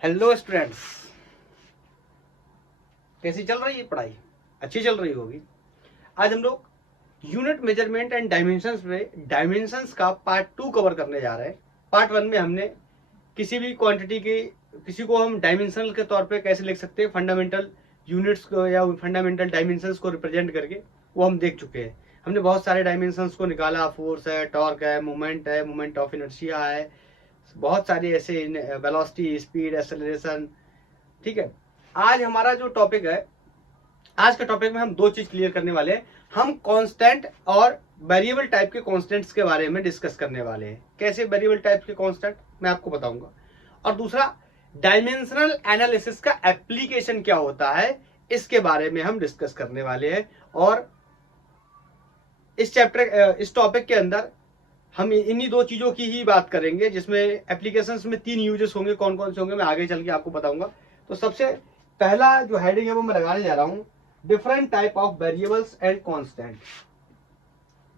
Hello students, कैसी चल रही है पढ़ाई? अच्छी चल रही होगी। आज हम लोग यूनिट मेजरमेंट एंड डायमेंशंस में डायमेंशंस का पार्ट 2 कवर करने जा रहे हैं। पार्ट 1 में हमने किसी भी क्वांटिटी की किसी को हम डायमेंशनल के तौर पे कैसे लिख सकते हैं, फंडामेंटल यूनिट्स को या फंडामेंटल डायमेंशंस को रिप्रेजेंट करके, वो हम देख चुके हैं। हमने बहुत सारे डायमेंशंस को निकाला, फोर्स है, टॉर्क है, मोमेंट ऑफ इनर्शिया है, बहुत सारे ऐसे, वेलोसिटी, स्पीड, एक्सेलरेशन। ठीक है। आज हमारा जो टॉपिक है, आज के टॉपिक में हम दो चीज क्लियर करने वाले हैं। हम कांस्टेंट और वेरिएबल टाइप के कांस्टेंट्स के बारे में डिस्कस करने वाले हैं। कैसे वेरिएबल टाइप के कांस्टेंट मैं आपको बताऊंगा, और दूसरा डायमेंशनल एनालिसिस का एप्लीकेशन क्या होता है, इसके बारे में हम डिस्कस करने वाले हैं। और इस चैप्टर इस टॉपिक के अंदर हम इन्हीं दो चीजों की ही बात करेंगे, जिसमें एप्लीकेशंस में 3 यूजेस होंगे। कौन कौन से होंगे मैं आगे चल के आपको बताऊंगा। तो सबसे पहला जो हेडिंग है वो मैं लगाने जा रहा हूं, different type of variables and constant.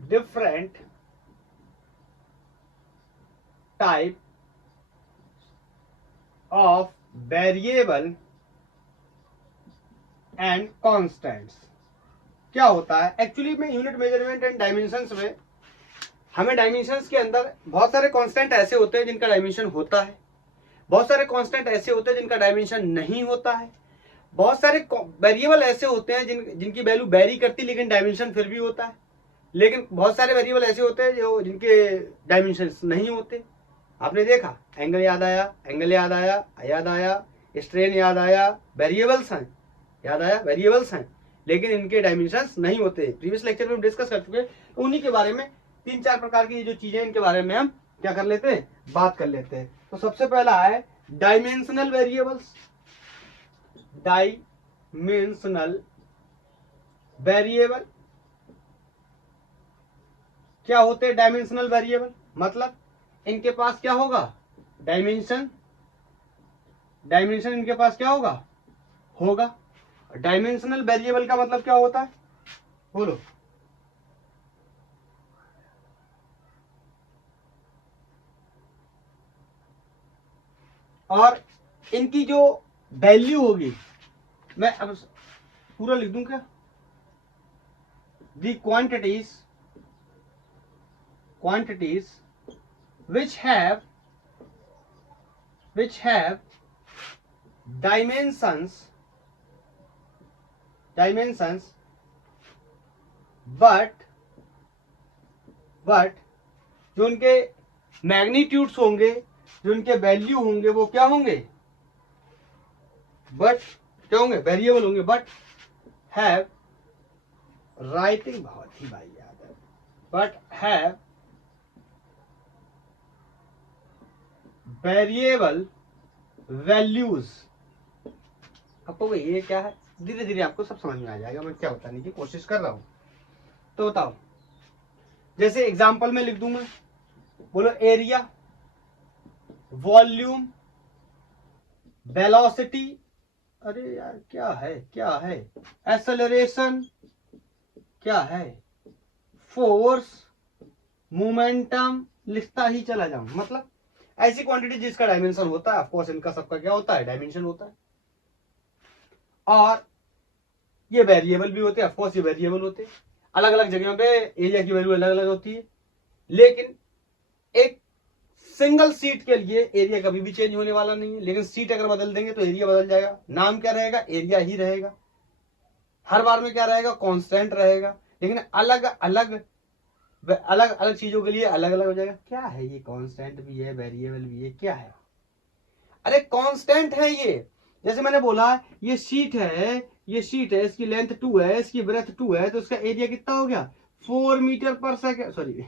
Different type of variable and constants. क्या होता है एक्चुअली में यूनिट मेजरमेंट एंड डायमेंशंस में? हमें डायमेंशंस के अंदर बहुत सारे कांस्टेंट ऐसे होते हैं जिनका डायमेंशन होता है, बहुत सारे कांस्टेंट ऐसे होते हैं जिनका डायमेंशन नहीं होता है, बहुत सारे वेरिएबल ऐसे होते हैं जिनकी वैल्यू वेरी करती लेकिन डायमेंशन फिर भी होता है। लेकिन बहुत सारे वेरिएबल ऐसे होते हैं जो जिनके डायमेंशन नहीं होते। आपने देखा, एंगल याद आया, याद आया, स्ट्रेन याद आया, वेरिएबल्स हैं, याद आया, वेरिएबल्स हैं, लेकिन इनके डायमेंशंस नहीं होते। प्रीवियस लेक्चर में हम डिस्कस कर चुके हैं। तो उन्हीं के बारे में 3-4 प्रकार की जो चीजें, इनके बारे में हम क्या कर लेते हैं, बात कर लेते हैं। तो सबसे पहला है डायमेंशनल वेरिएबल्स। डायमेंशनल वेरिएबल क्या होते हैं? डायमेंशनल वेरिएबल मतलब इनके पास क्या होगा, डायमेंशन इनके पास क्या होगा। डायमेंशनल वेरिएबल का मतलब क्या होता है, बोलो? और इनकी जो वैल्यू होगी, मैं अब पूरा लिख दूं क्या? दी quantities which have dimensions but जो उनके मैग्नीट्यूड्स होंगे, जो उनके वैल्यू होंगे, वो क्या होंगे, बट क्या होंगे, वेरिएबल होंगे, बट हैव राइटिंग बहुत ही भाई याद है, बट हैव वेरिएबल वैल्यूज। आपको ये क्या है, धीरे धीरे आपको सब समझ में आ जाएगा। मैं क्या बताने की कोशिश कर रहा हूं, तो बताओ। जैसे एग्जांपल में लिख दूंगा, बोलो एरिया, वॉल्यूम, वेलोसिटी, अरे यार क्या है, एक्सेलरेशन, क्या है, फोर्स, मोमेंटम, लिखता ही चला जाऊं। मतलब ऐसी क्वांटिटी जिसका डायमेंशन होता है। ऑफ कोर्स इनका सबका क्या होता है, डायमेंशन होता है। और ये वेरिएबल भी होते हैं, ऑफ कोर्स ये वेरिएबल होते हैं। अलग अलग जगहों पे एरिया की वैल्यू अलग अलग होती है, लेकिन एक सिंगल सीट के लिए एरिया कभी भी चेंज होने वाला नहीं है। लेकिन सीट अगर बदल देंगे तो एरिया बदल जाएगा। नाम क्या रहेगा, एरिया ही रहेगा। हर बार में क्या रहेगा, कांस्टेंट रहेगा। लेकिन अलग अलग चीजों के लिए अलग अलग हो जाएगा। क्या है ये, कांस्टेंट भी है, वेरिएबल भी है, क्या है? अरे कांस्टेंट है ये। जैसे मैंने बोला, ये शीट है, इसकी लेंथ 2 है, इसकी ब्रेथ 2 है, तो इसका एरिया कितना हो गया, 4 metre per second, sorry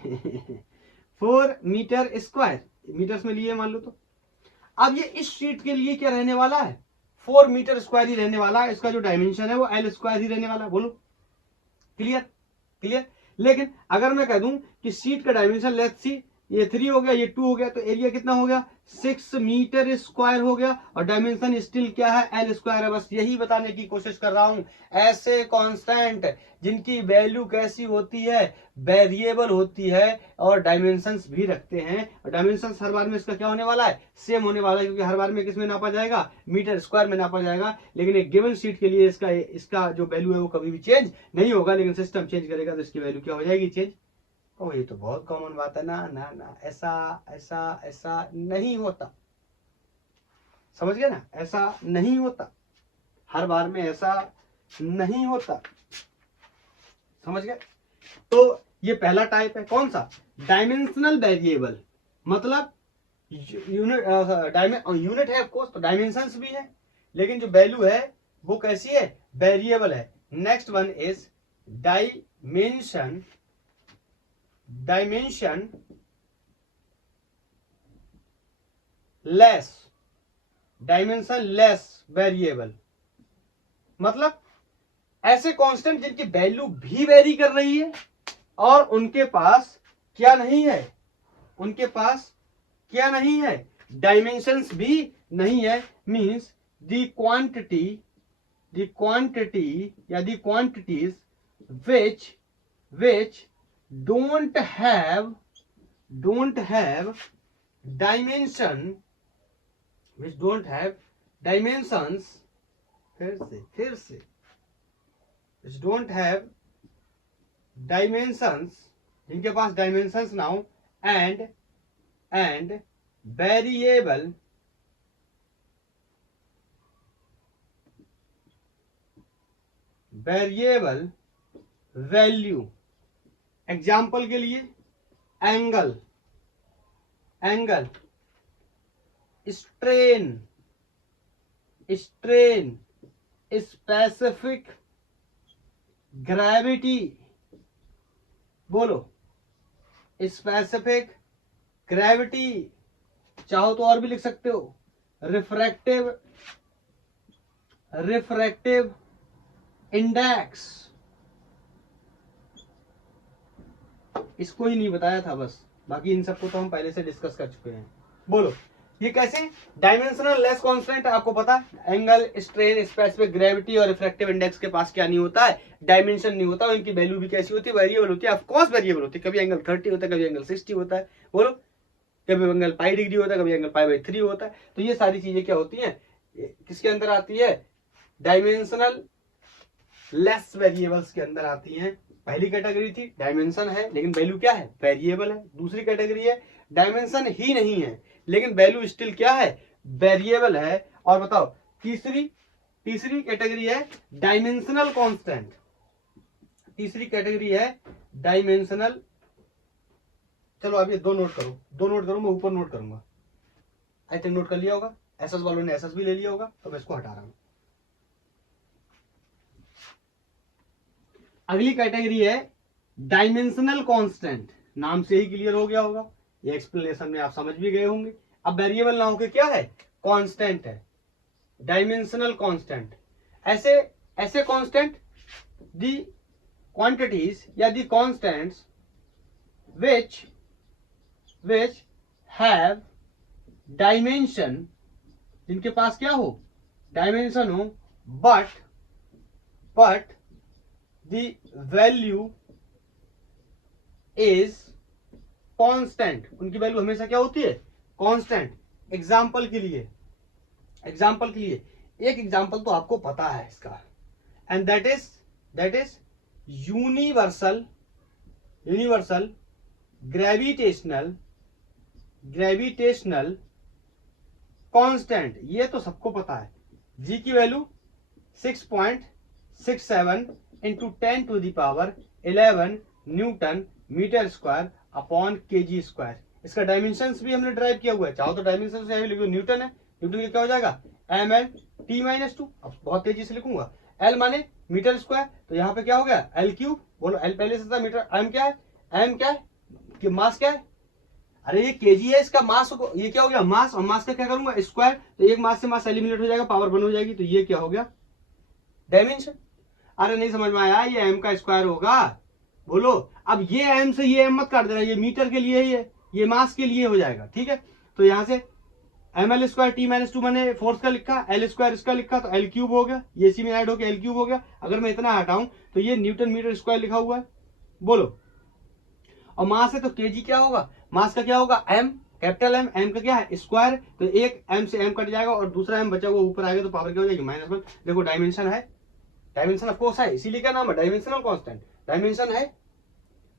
4 metre square, metres में लिए मान लो। तो अब ये इस शीट के लिए क्या रहने वाला है, 4 मीटर स्क्वायर ही रहने वाला है। इसका जो डायमेंशन है वो L स्क्वायर ही रहने वाला है। बोलो, क्लियर? लेकिन अगर मैं कह दूं कि शीट का डायमेंशन, लेट्स सी, ये 3 हो गया, ये 2 हो गया, तो एरिया कितना हो गया 6 मीटर स्क्वायर हो गया, और डायमेंशन स्टिल क्या है एल स्क्वायर है। बस यही बताने की कोशिश कर रहा हूं, ऐसे कांस्टेंट जिनकी वैल्यू कैसी होती है, वेरिएबल होती है और डायमेंशंस भी रखते हैं, और डायमेंशंस हर बार में इसका क्या होने वाला है, सेम होने वाला है, क्योंकि हर बार में किस में नापा जाएगा, मीटर स्क्वायर में नापा जाएगा। लेकिन एक गिवन शीट के लिए इसका जो वैल्यू है वो कभी भी चेंज नहीं होगा, लेकिन सिस्टम चेंज करेगा तो इसकी वैल्यू क्या हो जाएगी, चेंज। ओ ये तो बहुत कॉमन बात है ना, ना ना ऐसा ऐसा ऐसा नहीं होता, समझ गए ना, ऐसा नहीं होता, हर बार में ऐसा नहीं होता, समझ गए। तो ये पहला टाइप है, कौन सा, डायमेंशनल वेरिएबल, मतलब यूनिट है ऑफकोर्स, तो डायमेंशंस भी है, लेकिन जो वैल्यू है वो कैसी है, वेरिएबल है। Next one is dimension less, dimension less variable, मतलब ऐसे कांस्टेंट जिनकी वैल्यू भी वेरी कर रही है और उनके पास क्या नहीं है, उनके पास क्या नहीं है, डायमेंशंस भी नहीं है। मींस द क्वांटिटी या the quantities which don't have dimensions, फिर से which don't have dimensions, जिनके पास डायमेंशंस ना हो, and variable वैल्यू। एग्जाम्पल के लिए एंगल, स्ट्रेन, स्पेसिफिक ग्रेविटी, बोलो स्पेसिफिक ग्रेविटी, चाहो तो और भी लिख सकते हो, रिफ्रैक्टिव इंडेक्स, इसको ही नहीं बताया था बस, बाकी इन सबको तो हम पहले से डिस्कस कर चुके हैं। बोलो ये कैसे, डायमेंशनल लेस कांस्टेंट आपको पता है, एंगल, स्ट्रेन, स्पेसिफिक ग्रेविटी और रिफ्रैक्टिव इंडेक्स के पास क्या नहीं होता है, डायमेंशन नहीं होता, उनकी वैल्यू भी कैसी होती है, वेरिएबल होती है, ऑफ कोर्स वेरिएबल होती है। कभी एंगल 30 होता है, कभी एंगल 60 होता है, बोलो कभी एंगल पाई डिग्री होता है, कभी एंगल पाई बाई 3 होता है। तो ये सारी चीजें क्या होती हैं, किसके अंदर आती है, डायमेंशनल लेस वेरिएबल्स के अंदर आती हैं। पहली कैटेगरी थी डायमेंशन है लेकिन वैल्यू क्या है, वेरिएबल है। दूसरी कैटेगरी है डायमेंशन ही नहीं है लेकिन वैल्यू स्टिल क्या है, वेरिएबल है। और बताओ तीसरी कैटेगरी है डायमेंशनल कांस्टेंट, तीसरी कैटेगरी है डायमेंशनल। चलो अब ये दो नोट करो, मैं ऊपर नोट करूंगा, आई थिंक नोट कर लिया होगा, एसएस वालों ने एसएस भी ले लिया होगा, तो मैं इसको हटा रहा हूं। अगली कैटेगरी है डायमेंशनल कांस्टेंट, नाम से ही क्लियर हो गया होगा, ये एक्सप्लेनेशन में आप समझ भी गए होंगे। अब वेरिएबल ना होकर क्या है, कांस्टेंट है, डायमेंशनल कांस्टेंट। ऐसे कांस्टेंट दी क्वांटिटीज या दी कांस्टेंट्स which have dimension, जिनके पास क्या हो, डायमेंशन हो, but the value is constant, उनकी वैल्यू हमेशा क्या होती है, कांस्टेंट। एग्जाम्पल के लिए एक एग्जाम्पल तो आपको पता है इसका, and that is universal gravitational constant. ये तो सबको पता है, जी की value 6.67 into 10 to the power 11 newton metre square upon KG square. इसका डायमेंशंस भी हमने ड्राइव किया हुआ है, चाहो तो डायमेंशन से लिखो, न्यूटन है, न्यूटन का क्या हो जाएगा ml t-2। अब बहुत तेजी से लिखूंगा, l माने मीटर स्क्वायर, तो यहाँ पे क्या हो गया l क्यूब। बोलो l पहले से था मीटर, m क्या है कि मास क्या है, अरे ये केजी है, इसका मास ये क्या हो गया मास, और मास का क्या करूंगा स्क्वायर, तो एक मास से मास एलिमिनेट हो जाएगा, पावर 1 हो जाएगी, तो ये क्या हो गया डायमेंशन। अरे नहीं समझ में आया, ये m का स्क्वायर होगा। बोलो अब ये m से ये m मत काट देना, ये मीटर के लिए ही है, ये मास के लिए हो जाएगा, ठीक है। तो यहाँ से ml स्क्वायर टी माइनस 2 मैंने फोर्स का लिखा, एल स्क्वायर इसका लिखा, तो एल क्यूब हो गया, ये इसी में ऐड हो गया, एल क्यूब हो गया। अगर मैं इतना हटाऊं तो ये न्यूटन मीटर स्क्वायर लिखा हुआ है, बोलो। और मास है तो केजी क्या होगा, मास का क्या होगा, एम, कैपिटल एम, एम का क्या है स्क्वायर, तो एक एम से एम कट जाएगा और दूसरा एम बचा हुआ ऊपर आएगा, तो पावर क्या हो जाएगी -1। देखो डायमेंशन है, डायमेंशन ऑफ कोर्स है, इसीलिए क्या नाम है डायमेंशनल कांस्टेंट, डायमेंशन है।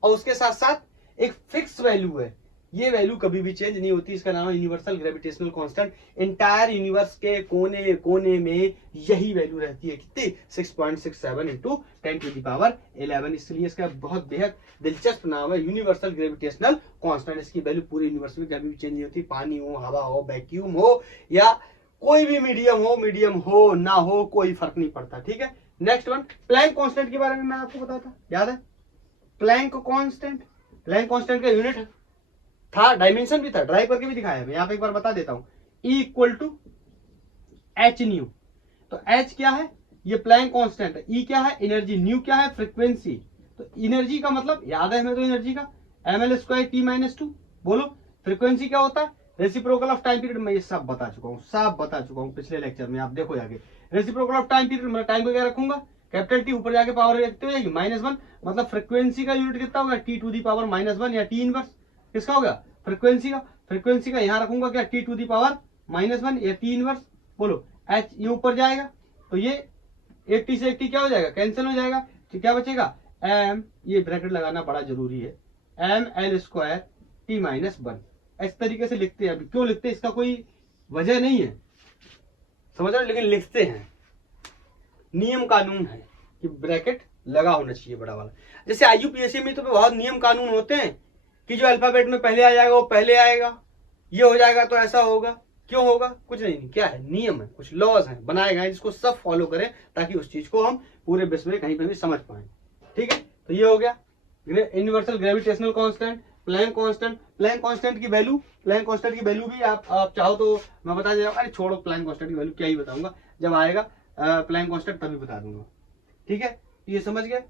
और उसके साथ साथ एक फिक्स वैल्यू है, ये वैल्यू कभी भी चेंज नहीं होती, इसका नाम है universal gravitational constant. Entire universe के कोने कोने में यही वैल्यू रहती है, कितनी 6.67 इंटू 10⁻11। इसलिए इसका बहुत बेहद दिलचस्प नाम है यूनिवर्सल ग्रेविटेशनल कांस्टेंट। इसकी वैल्यू पूरे यूनिवर्स में कभी भी चेंज नहीं होती, पानी हो, हवा हो, वैक्यूम हो, या कोई भी मीडियम हो ना हो, कोई फर्क नहीं पड़ता, ठीक है। नेक्स्ट वन, प्लैंक कांस्टेंट के बारे में मैं आपको बताता, याद है प्लैंक कांस्टेंट, प्लैंक कांस्टेंट का यूनिट था, डायमेंशन भी था, ड्राइव करके भी दिखाया है, मैं यहाँ पे एक बार बता देता हूं, E equal to h nu. तो H क्या है, ये प्लैंक कांस्टेंट है, E क्या है एनर्जी, न्यू क्या है फ्रीक्वेंसी। तो एनर्जी का मतलब याद है हमें, तो एनर्जी का ml स्क्वायर टी माइनस 2, बोलो। फ्रीक्वेंसी क्या होता है, रेसिप्रोकल ऑफ टाइम पीरियड, मैं ये सब बता चुका हूँ पिछले लेक्चर में, आप देखो आगे। रेसिप्रोकल ऑफ टाइम पीरियड, मैं टाइम को क्या रखूंगा कैपिटल टी, ऊपर जाके पावर कितनी हो जाएगी -1, मतलब फ्रीक्वेंसी का यूनिट कितना होगा टी टू दी पावर -1 या टी इनवर्स, किसका होगा फ्रीक्वेंसी का यहाँ रखूंगा क्या टी टू दी पावर -1 या टी इनवर्स, बोलो। एच ये ऊपर जाएगा तो ये 80 से 80 क्या हो जाएगा कैंसिल हो जाएगा, तो क्या बचेगा एम, ये ब्रैकेट लगाना बड़ा जरूरी है, ml स्क्वायर टी माइनस 1। इस तरीके से लिखते हैं, अभी क्यों लिखते हैं इसका कोई वजह नहीं है, समझ रहे, लेकिन लिखते हैं, नियम कानून है कि ब्रैकेट लगा होना चाहिए बड़ा वाला। जैसे IUPAC में तो बहुत नियम कानून होते हैं कि जो अल्फाबेट में पहले आ जाएगा वो पहले आएगा, ये हो जाएगा तो ऐसा होगा, क्यों होगा, कुछ नहीं, क्या है नियम है, कुछ लॉज हैं बनाए गए, जिसको सब फॉलो करें ताकि उस चीज को हम पूरे विश्व में कहीं पे भी समझ पाए, ठीक है। तो ये हो गया universal gravitational constant, Planck constant. Planck constant की वैल्यू भी आप चाहो तो मैं बता दूंगा, अरे छोड़ो प्लैंक कांस्टेंट की वैल्यू क्या ही बताऊंगा, जब आएगा प्लैंक कांस्टेंट तभी बता दूंगा, ठीक है। ये समझ गए।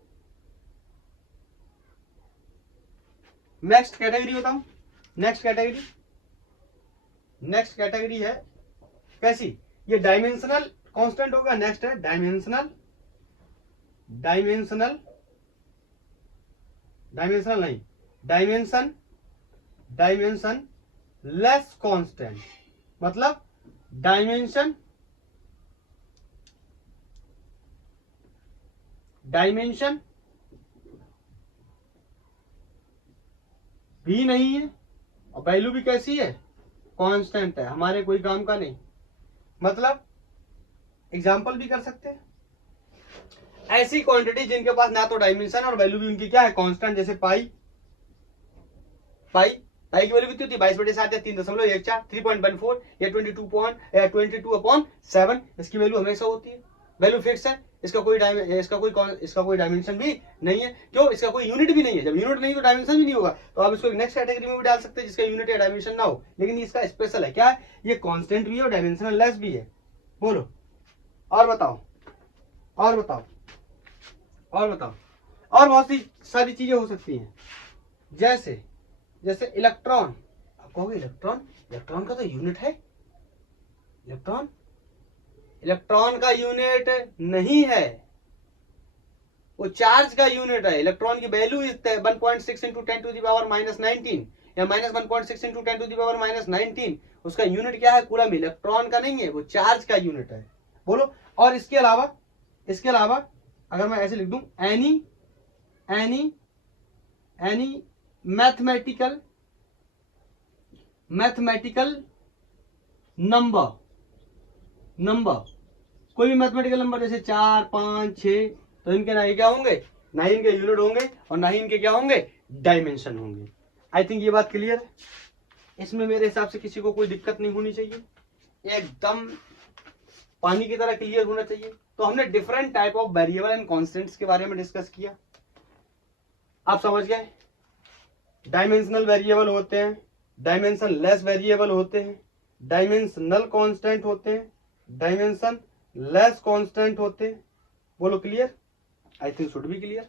नेक्स्ट कैटेगरी बताऊं, नेक्स्ट कैटेगरी है कैसी, ये डायमेंशनल कांस्टेंट होगा। नेक्स्ट है डायमेंशनल नहीं, डायमेंशन लेस कांस्टेंट, मतलब डायमेंशन भी नहीं है और वैल्यू भी कैसी है कांस्टेंट है, हमारे कोई काम का नहीं। मतलब एग्जांपल भी कर सकते हैं, ऐसी क्वांटिटी जिनके पास ना तो डायमेंशन और वैल्यू भी उनकी क्या है कांस्टेंट, जैसे पाई की वैल्यू कितनी होती है 22/7 या 3.14, 3.14 या 22/7, इसकी वैल्यू हमेशा होती है, वैल्यू फिक्स है, इसका कोई डायमेंशन भी नहीं है, क्यों, इसका कोई यूनिट भी नहीं है, जब यूनिट नहीं तो डायमेंशन भी नहीं होगा। तो आप इसको नेक्स्ट कैटेगरी में भी डाल सकते हैं जिसका यूनिट या डायमेंशन ना हो, लेकिन इसका स्पेशल है, क्या है ये कांस्टेंट भी है और डायमेंशनल लेस भी है, बोलो। और बताओ और बहुत सी सारी चीजें हो सकती हैं, जैसे इलेक्ट्रॉन। आप कहोगे इलेक्ट्रॉन का तो यूनिट है, इलेक्ट्रॉन का यूनिट नहीं है, वो चार्ज का यूनिट है। इलेक्ट्रॉन की वैल्यू 1.6 इंटू 10⁻19 या -1.6 इंटू 10⁻19, उसका यूनिट क्या है कूलम, इलेक्ट्रॉन का नहीं है, वो चार्ज का यूनिट है, बोलो। और इसके अलावा अगर मैं ऐसे लिख दूं, एनी मैथमेटिकल नंबर, कोई भी मैथमेटिकल नंबर जैसे 4, 5, 6, तो इनके ना क्या होंगे, ना ही इनके यूनिट होंगे और ना ही इनके क्या होंगे डायमेंशन होंगे। आई थिंक ये बात क्लियर है, इसमें मेरे हिसाब से किसी को कोई दिक्कत नहीं होनी चाहिए, एकदम पानी की तरह क्लियर होना चाहिए। तो हमने different type of variable and constants के बारे में डिस्कस किया, आप समझ गए। डायमेंशनल वेरिएबल होते हैं, डायमेंशन लेस वेरिएबल होते हैं, डायमेंशनल कांस्टेंट होते हैं, डायमेंशन लेस कांस्टेंट होते हैं, बोलो clear, I think should be clear,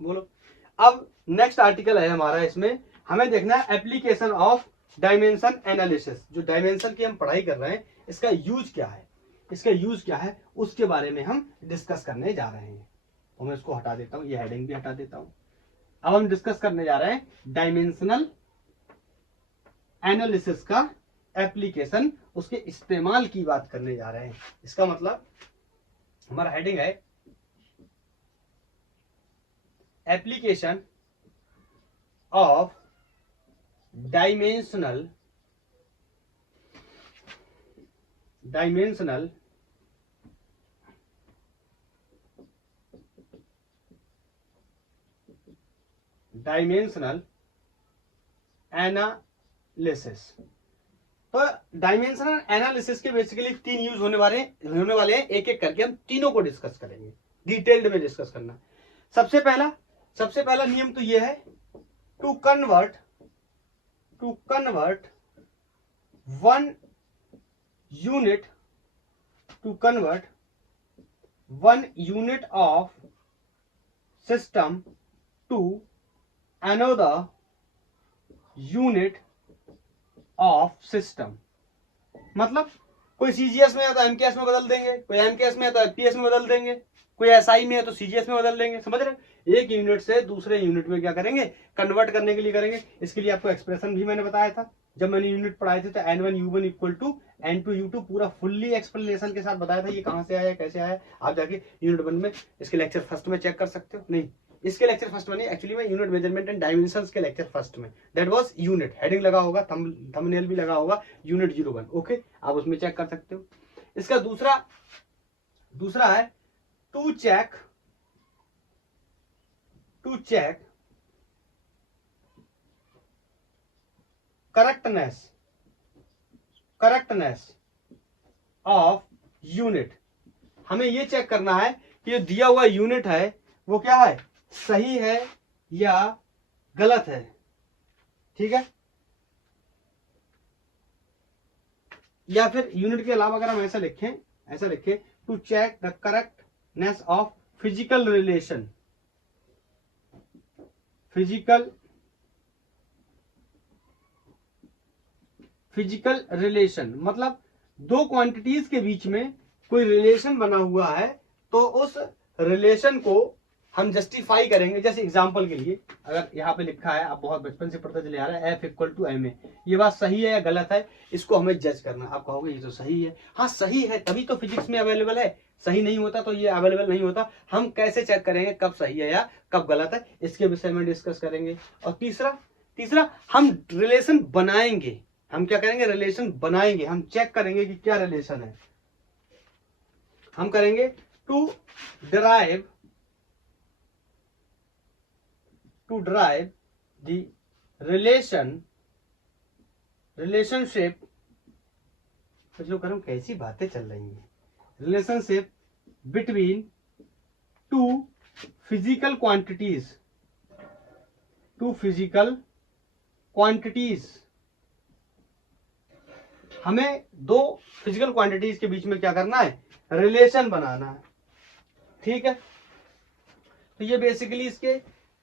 बोलो। अब नेक्स्ट आर्टिकल है हमारा, इसमें हमें देखना है एप्लीकेशन ऑफ डायमेंशन एनालिसिस। जो डायमेंशन की हम पढ़ाई कर रहे हैं इसका यूज क्या है, इसका यूज क्या है उसके बारे में हम डिस्कस करने जा रहे हैं। तो मैं इसको हटा देता हूं, ये हेडिंग भी हटा देता हूं। अब हम डिस्कस करने जा रहे हैं डायमेंशनल एनालिसिस का एप्लीकेशन, उसके इस्तेमाल की बात करने जा रहे हैं। इसका मतलब हमारा हेडिंग है एप्लीकेशन ऑफ डायमेंशनल एनालिसिस। तो डायमेंशनल एनालिसिस के बेसिकली 3 यूज होने वाले हैं। एक एक करके हम तीनों को डिस्कस करेंगे, डिटेल्ड में डिस्कस करना। सबसे पहला नियम तो ये है to convert one unit of system to another unit of system. मतलब कोई सीजीएस में है तो एमकेएस में बदल देंगे, कोई एमकेएस में है तो एफपीएस में बदल देंगे, कोई एसआई में है तो सीजीएस में बदल देंगे। समझ रहे? एक यूनिट से दूसरे यूनिट में क्या करेंगे, कन्वर्ट करने के लिए करेंगे। इसके लिए आपको एक्सप्रेशन भी मैंने बताया था जब मैंने यूनिट पढ़ाए थे, तो N1U1 इक्वल टू N2U2 पूरा फुल्ली एक्सप्लेनेशन के साथ बताया था। ये कहां से आया कैसे आया, आप जाके यूनिट 1 में इसके लेक्चर फर्स्ट में चेक कर सकते हो। नहीं, इसके लेक्चर फर्स्ट में नहीं, एक्चुअली में यूनिट मेजरमेंट एंड डायमेंशंस के लेक्चर फर्स्ट में, दैट वाज यूनिट, हेडिंग लगा होगा, थंबनेल भी लगा होगा, यूनिट 01। ओके, आप उसमें चेक कर सकते हो। इसका दूसरा है to check correctness of unit. हमें ये चेक करना है कि ये दिया हुआ यूनिट है वो क्या है, सही है या गलत है। ठीक है, या फिर यूनिट के अलावा अगर हम ऐसा लिखें to check the correctness of physical relation, मतलब दो क्वांटिटीज के बीच में कोई रिलेशन बना हुआ है तो उस रिलेशन को हम जस्टिफाई करेंगे। जैसे एग्जांपल के लिए अगर यहाँ पे लिखा है, आप बहुत बचपन से पढ़ते चले आ रहे हैं, F इक्वल टू ma, ये बात सही है या गलत है, इसको हमें जज करना। आप कहोगे ये तो सही है, हाँ सही है तभी तो फिजिक्स में अवेलेबल है, सही नहीं होता तो ये अवेलेबल नहीं होता। हम कैसे चेक करेंगे कब सही है या कब गलत है, इसके विषय में डिस्कस करेंगे। और तीसरा हम रिलेशन बनाएंगे। हम क्या करेंगे, रिलेशन बनाएंगे, हम चेक करेंगे कि क्या रिलेशन है। हम करेंगे टू ड्राइव the relationship, कुछ लोग करो कैसी बातें चल रही हैं, relationship between two physical quantities. हमें दो फिजिकल क्वांटिटीज के बीच में क्या करना है, रिलेशन बनाना है। ठीक है, तो ये बेसिकली इसके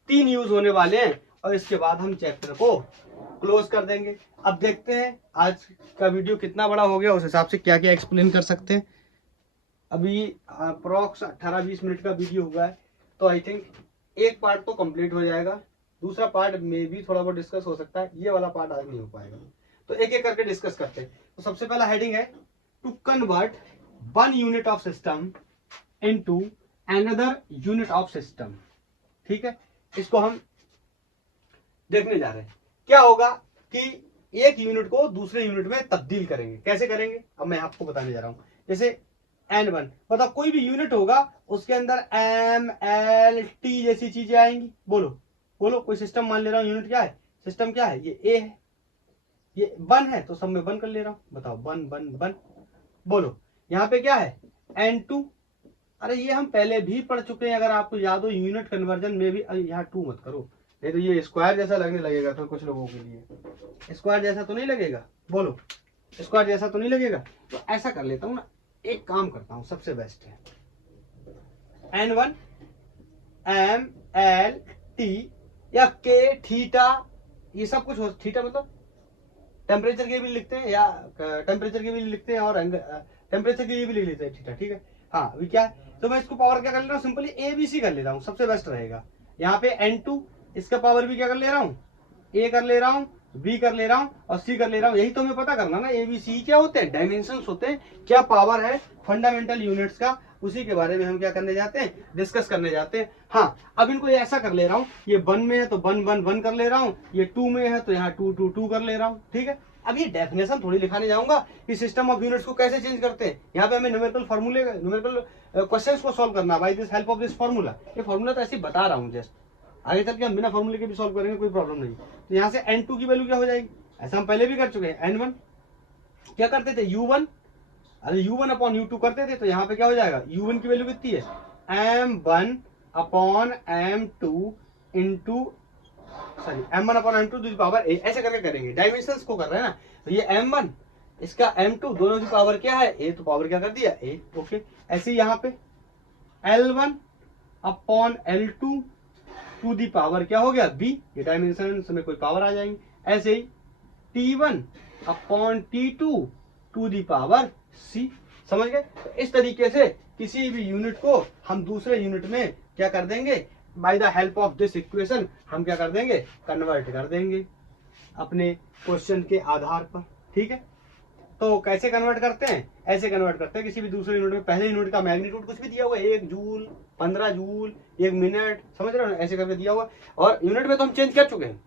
3 यूज होने वाले हैं और इसके बाद हम चैप्टर को क्लोज कर देंगे। अब देखते हैं आज का वीडियो कितना बड़ा हो गया, उस हिसाब से क्या क्या एक्सप्लेन कर सकते हैं। अभी अप्रॉक्स 18-20 मिनट का वीडियो हुआ है, तो आई थिंक एक पार्ट तो कंप्लीट हो जाएगा, दूसरा पार्ट में भी थोड़ा बहुत डिस्कस हो सकता है, ये वाला पार्ट आज नहीं हो पाएगा। तो एक एक करके डिस्कस करते हैं। तो सबसे पहला हेडिंग है to convert one unit of system into another unit of system. ठीक है, इसको हम देखने जा रहे हैं। क्या होगा कि एक यूनिट को दूसरे यूनिट में तब्दील करेंगे। कैसे करेंगे अब मैं आपको बताने जा रहा हूं। जैसे N1, मतलब कोई भी यूनिट होगा उसके अंदर M, L, T जैसी चीजें आएंगी। बोलो कोई सिस्टम मान ले रहा हूं, यूनिट क्या है, सिस्टम क्या है, ये A है, ये 1 है तो सब में 1 कर ले रहा हूं। बताओ 1 बोलो यहाँ पे क्या है N2, अरे ये हम पहले भी पढ़ चुके हैं, अगर आपको याद हो यूनिट कन्वर्जन में भी। यहाँ 2 मत करो, नहीं तो ये स्क्वायर जैसा लगने लगेगा फिर कुछ लोगों के लिए। स्क्वायर जैसा तो नहीं लगेगा, बोलो स्क्वायर जैसा तो नहीं लगेगा। तो ऐसा कर लेता हूँ ना, एक काम करता हूँ, सबसे बेस्ट है N1 M L T या K थीटा ये सब कुछ थीटा मतलब टेम्परेचर के भी लिखते हैं या टेम्परेचर के भी लिखते हैं और टेम्परेचर के लिए भी लिख लेते हैं थीटा, ठीक है। हाँ अभी क्या है, तो मैं इसको पावर क्या कर ले रहा हूँ, सिंपली ABC कर ले रहा हूँ, सबसे बेस्ट रहेगा। यहाँ पे N2 इसका पावर भी क्या कर ले रहा हूँ, A कर ले रहा हूँ, B कर ले रहा हूँ और C कर ले रहा हूँ। यही तो हमें पता करना ना, ABC क्या होते हैं, डायमेंशंस होते हैं, क्या पावर है फंडामेंटल यूनिट्स का, उसी के बारे में हम क्या करने जाते हैं, डिस्कस करने जाते हैं। हाँ अब इनको ऐसा कर ले रहा हूँ, ये 1 में है तो 1 कर ले रहा हूँ, ये 2 में है तो यहाँ 2 कर ले रहा हूँ, ठीक है। अब ये डेफिनेशन थोड़ी लिखाने जाऊंगा कि सिस्टम ऑफ यूनिट्स को कैसे चेंज करते हैं। यहाँ पे हमें न्यूमेरिकल फॉर्मूले न्यूमेरिकल क्वेश्चंस को सॉल्व करना by this help of this formula. ये फॉर्मूला तो ऐसे ही बता रहा हूँ जस्ट, आगे चल के हम बिना फॉर्मूले के भी सॉल्व करेंगे, कोई प्रॉब्लम नहीं। तो यहाँ से N2 की वैल्यू क्या हो जाएगी, ऐसा हम पहले भी कर चुके हैं। N1 क्या करते थे, U1, अरे U1 अपॉन U2 करते थे, तो यहाँ पे क्या हो जाएगा, U1 की वैल्यू कितनी है, M1 upon M2 into sorry M1 upon M2 to the power A, ऐसे करके करेंगे, डायमेंशंस को कर रहे हैं ना। तो ये M1 इसका M2 दोनों की पावर क्या है A, तो पावर क्या कर दिया A, ओके। ऐसे ही यहाँ पे L1 upon L2 to the power क्या हो गया B, ये डायमेंशन में कोई पावर आ जाएंगे। ऐसे ही T1 upon T2 to the power C, समझ गए। तो इस तरीके से किसी भी यूनिट को हम दूसरे यूनिट में क्या कर देंगे, by the help of this equation हम क्या कर देंगे, कन्वर्ट कर देंगे अपने क्वेश्चन के आधार पर, ठीक है। तो कैसे कन्वर्ट करते हैं, ऐसे कन्वर्ट करते हैं किसी भी दूसरे यूनिट में, पहले यूनिट का मैग्नीट्यूड कुछ भी दिया हुआ है, 1 जूल, 15 जूल, 1 मिनट, समझ रहे हो ना, ऐसे करके दिया हुआ। और यूनिट में तो हम चेंज कर चुके हैं,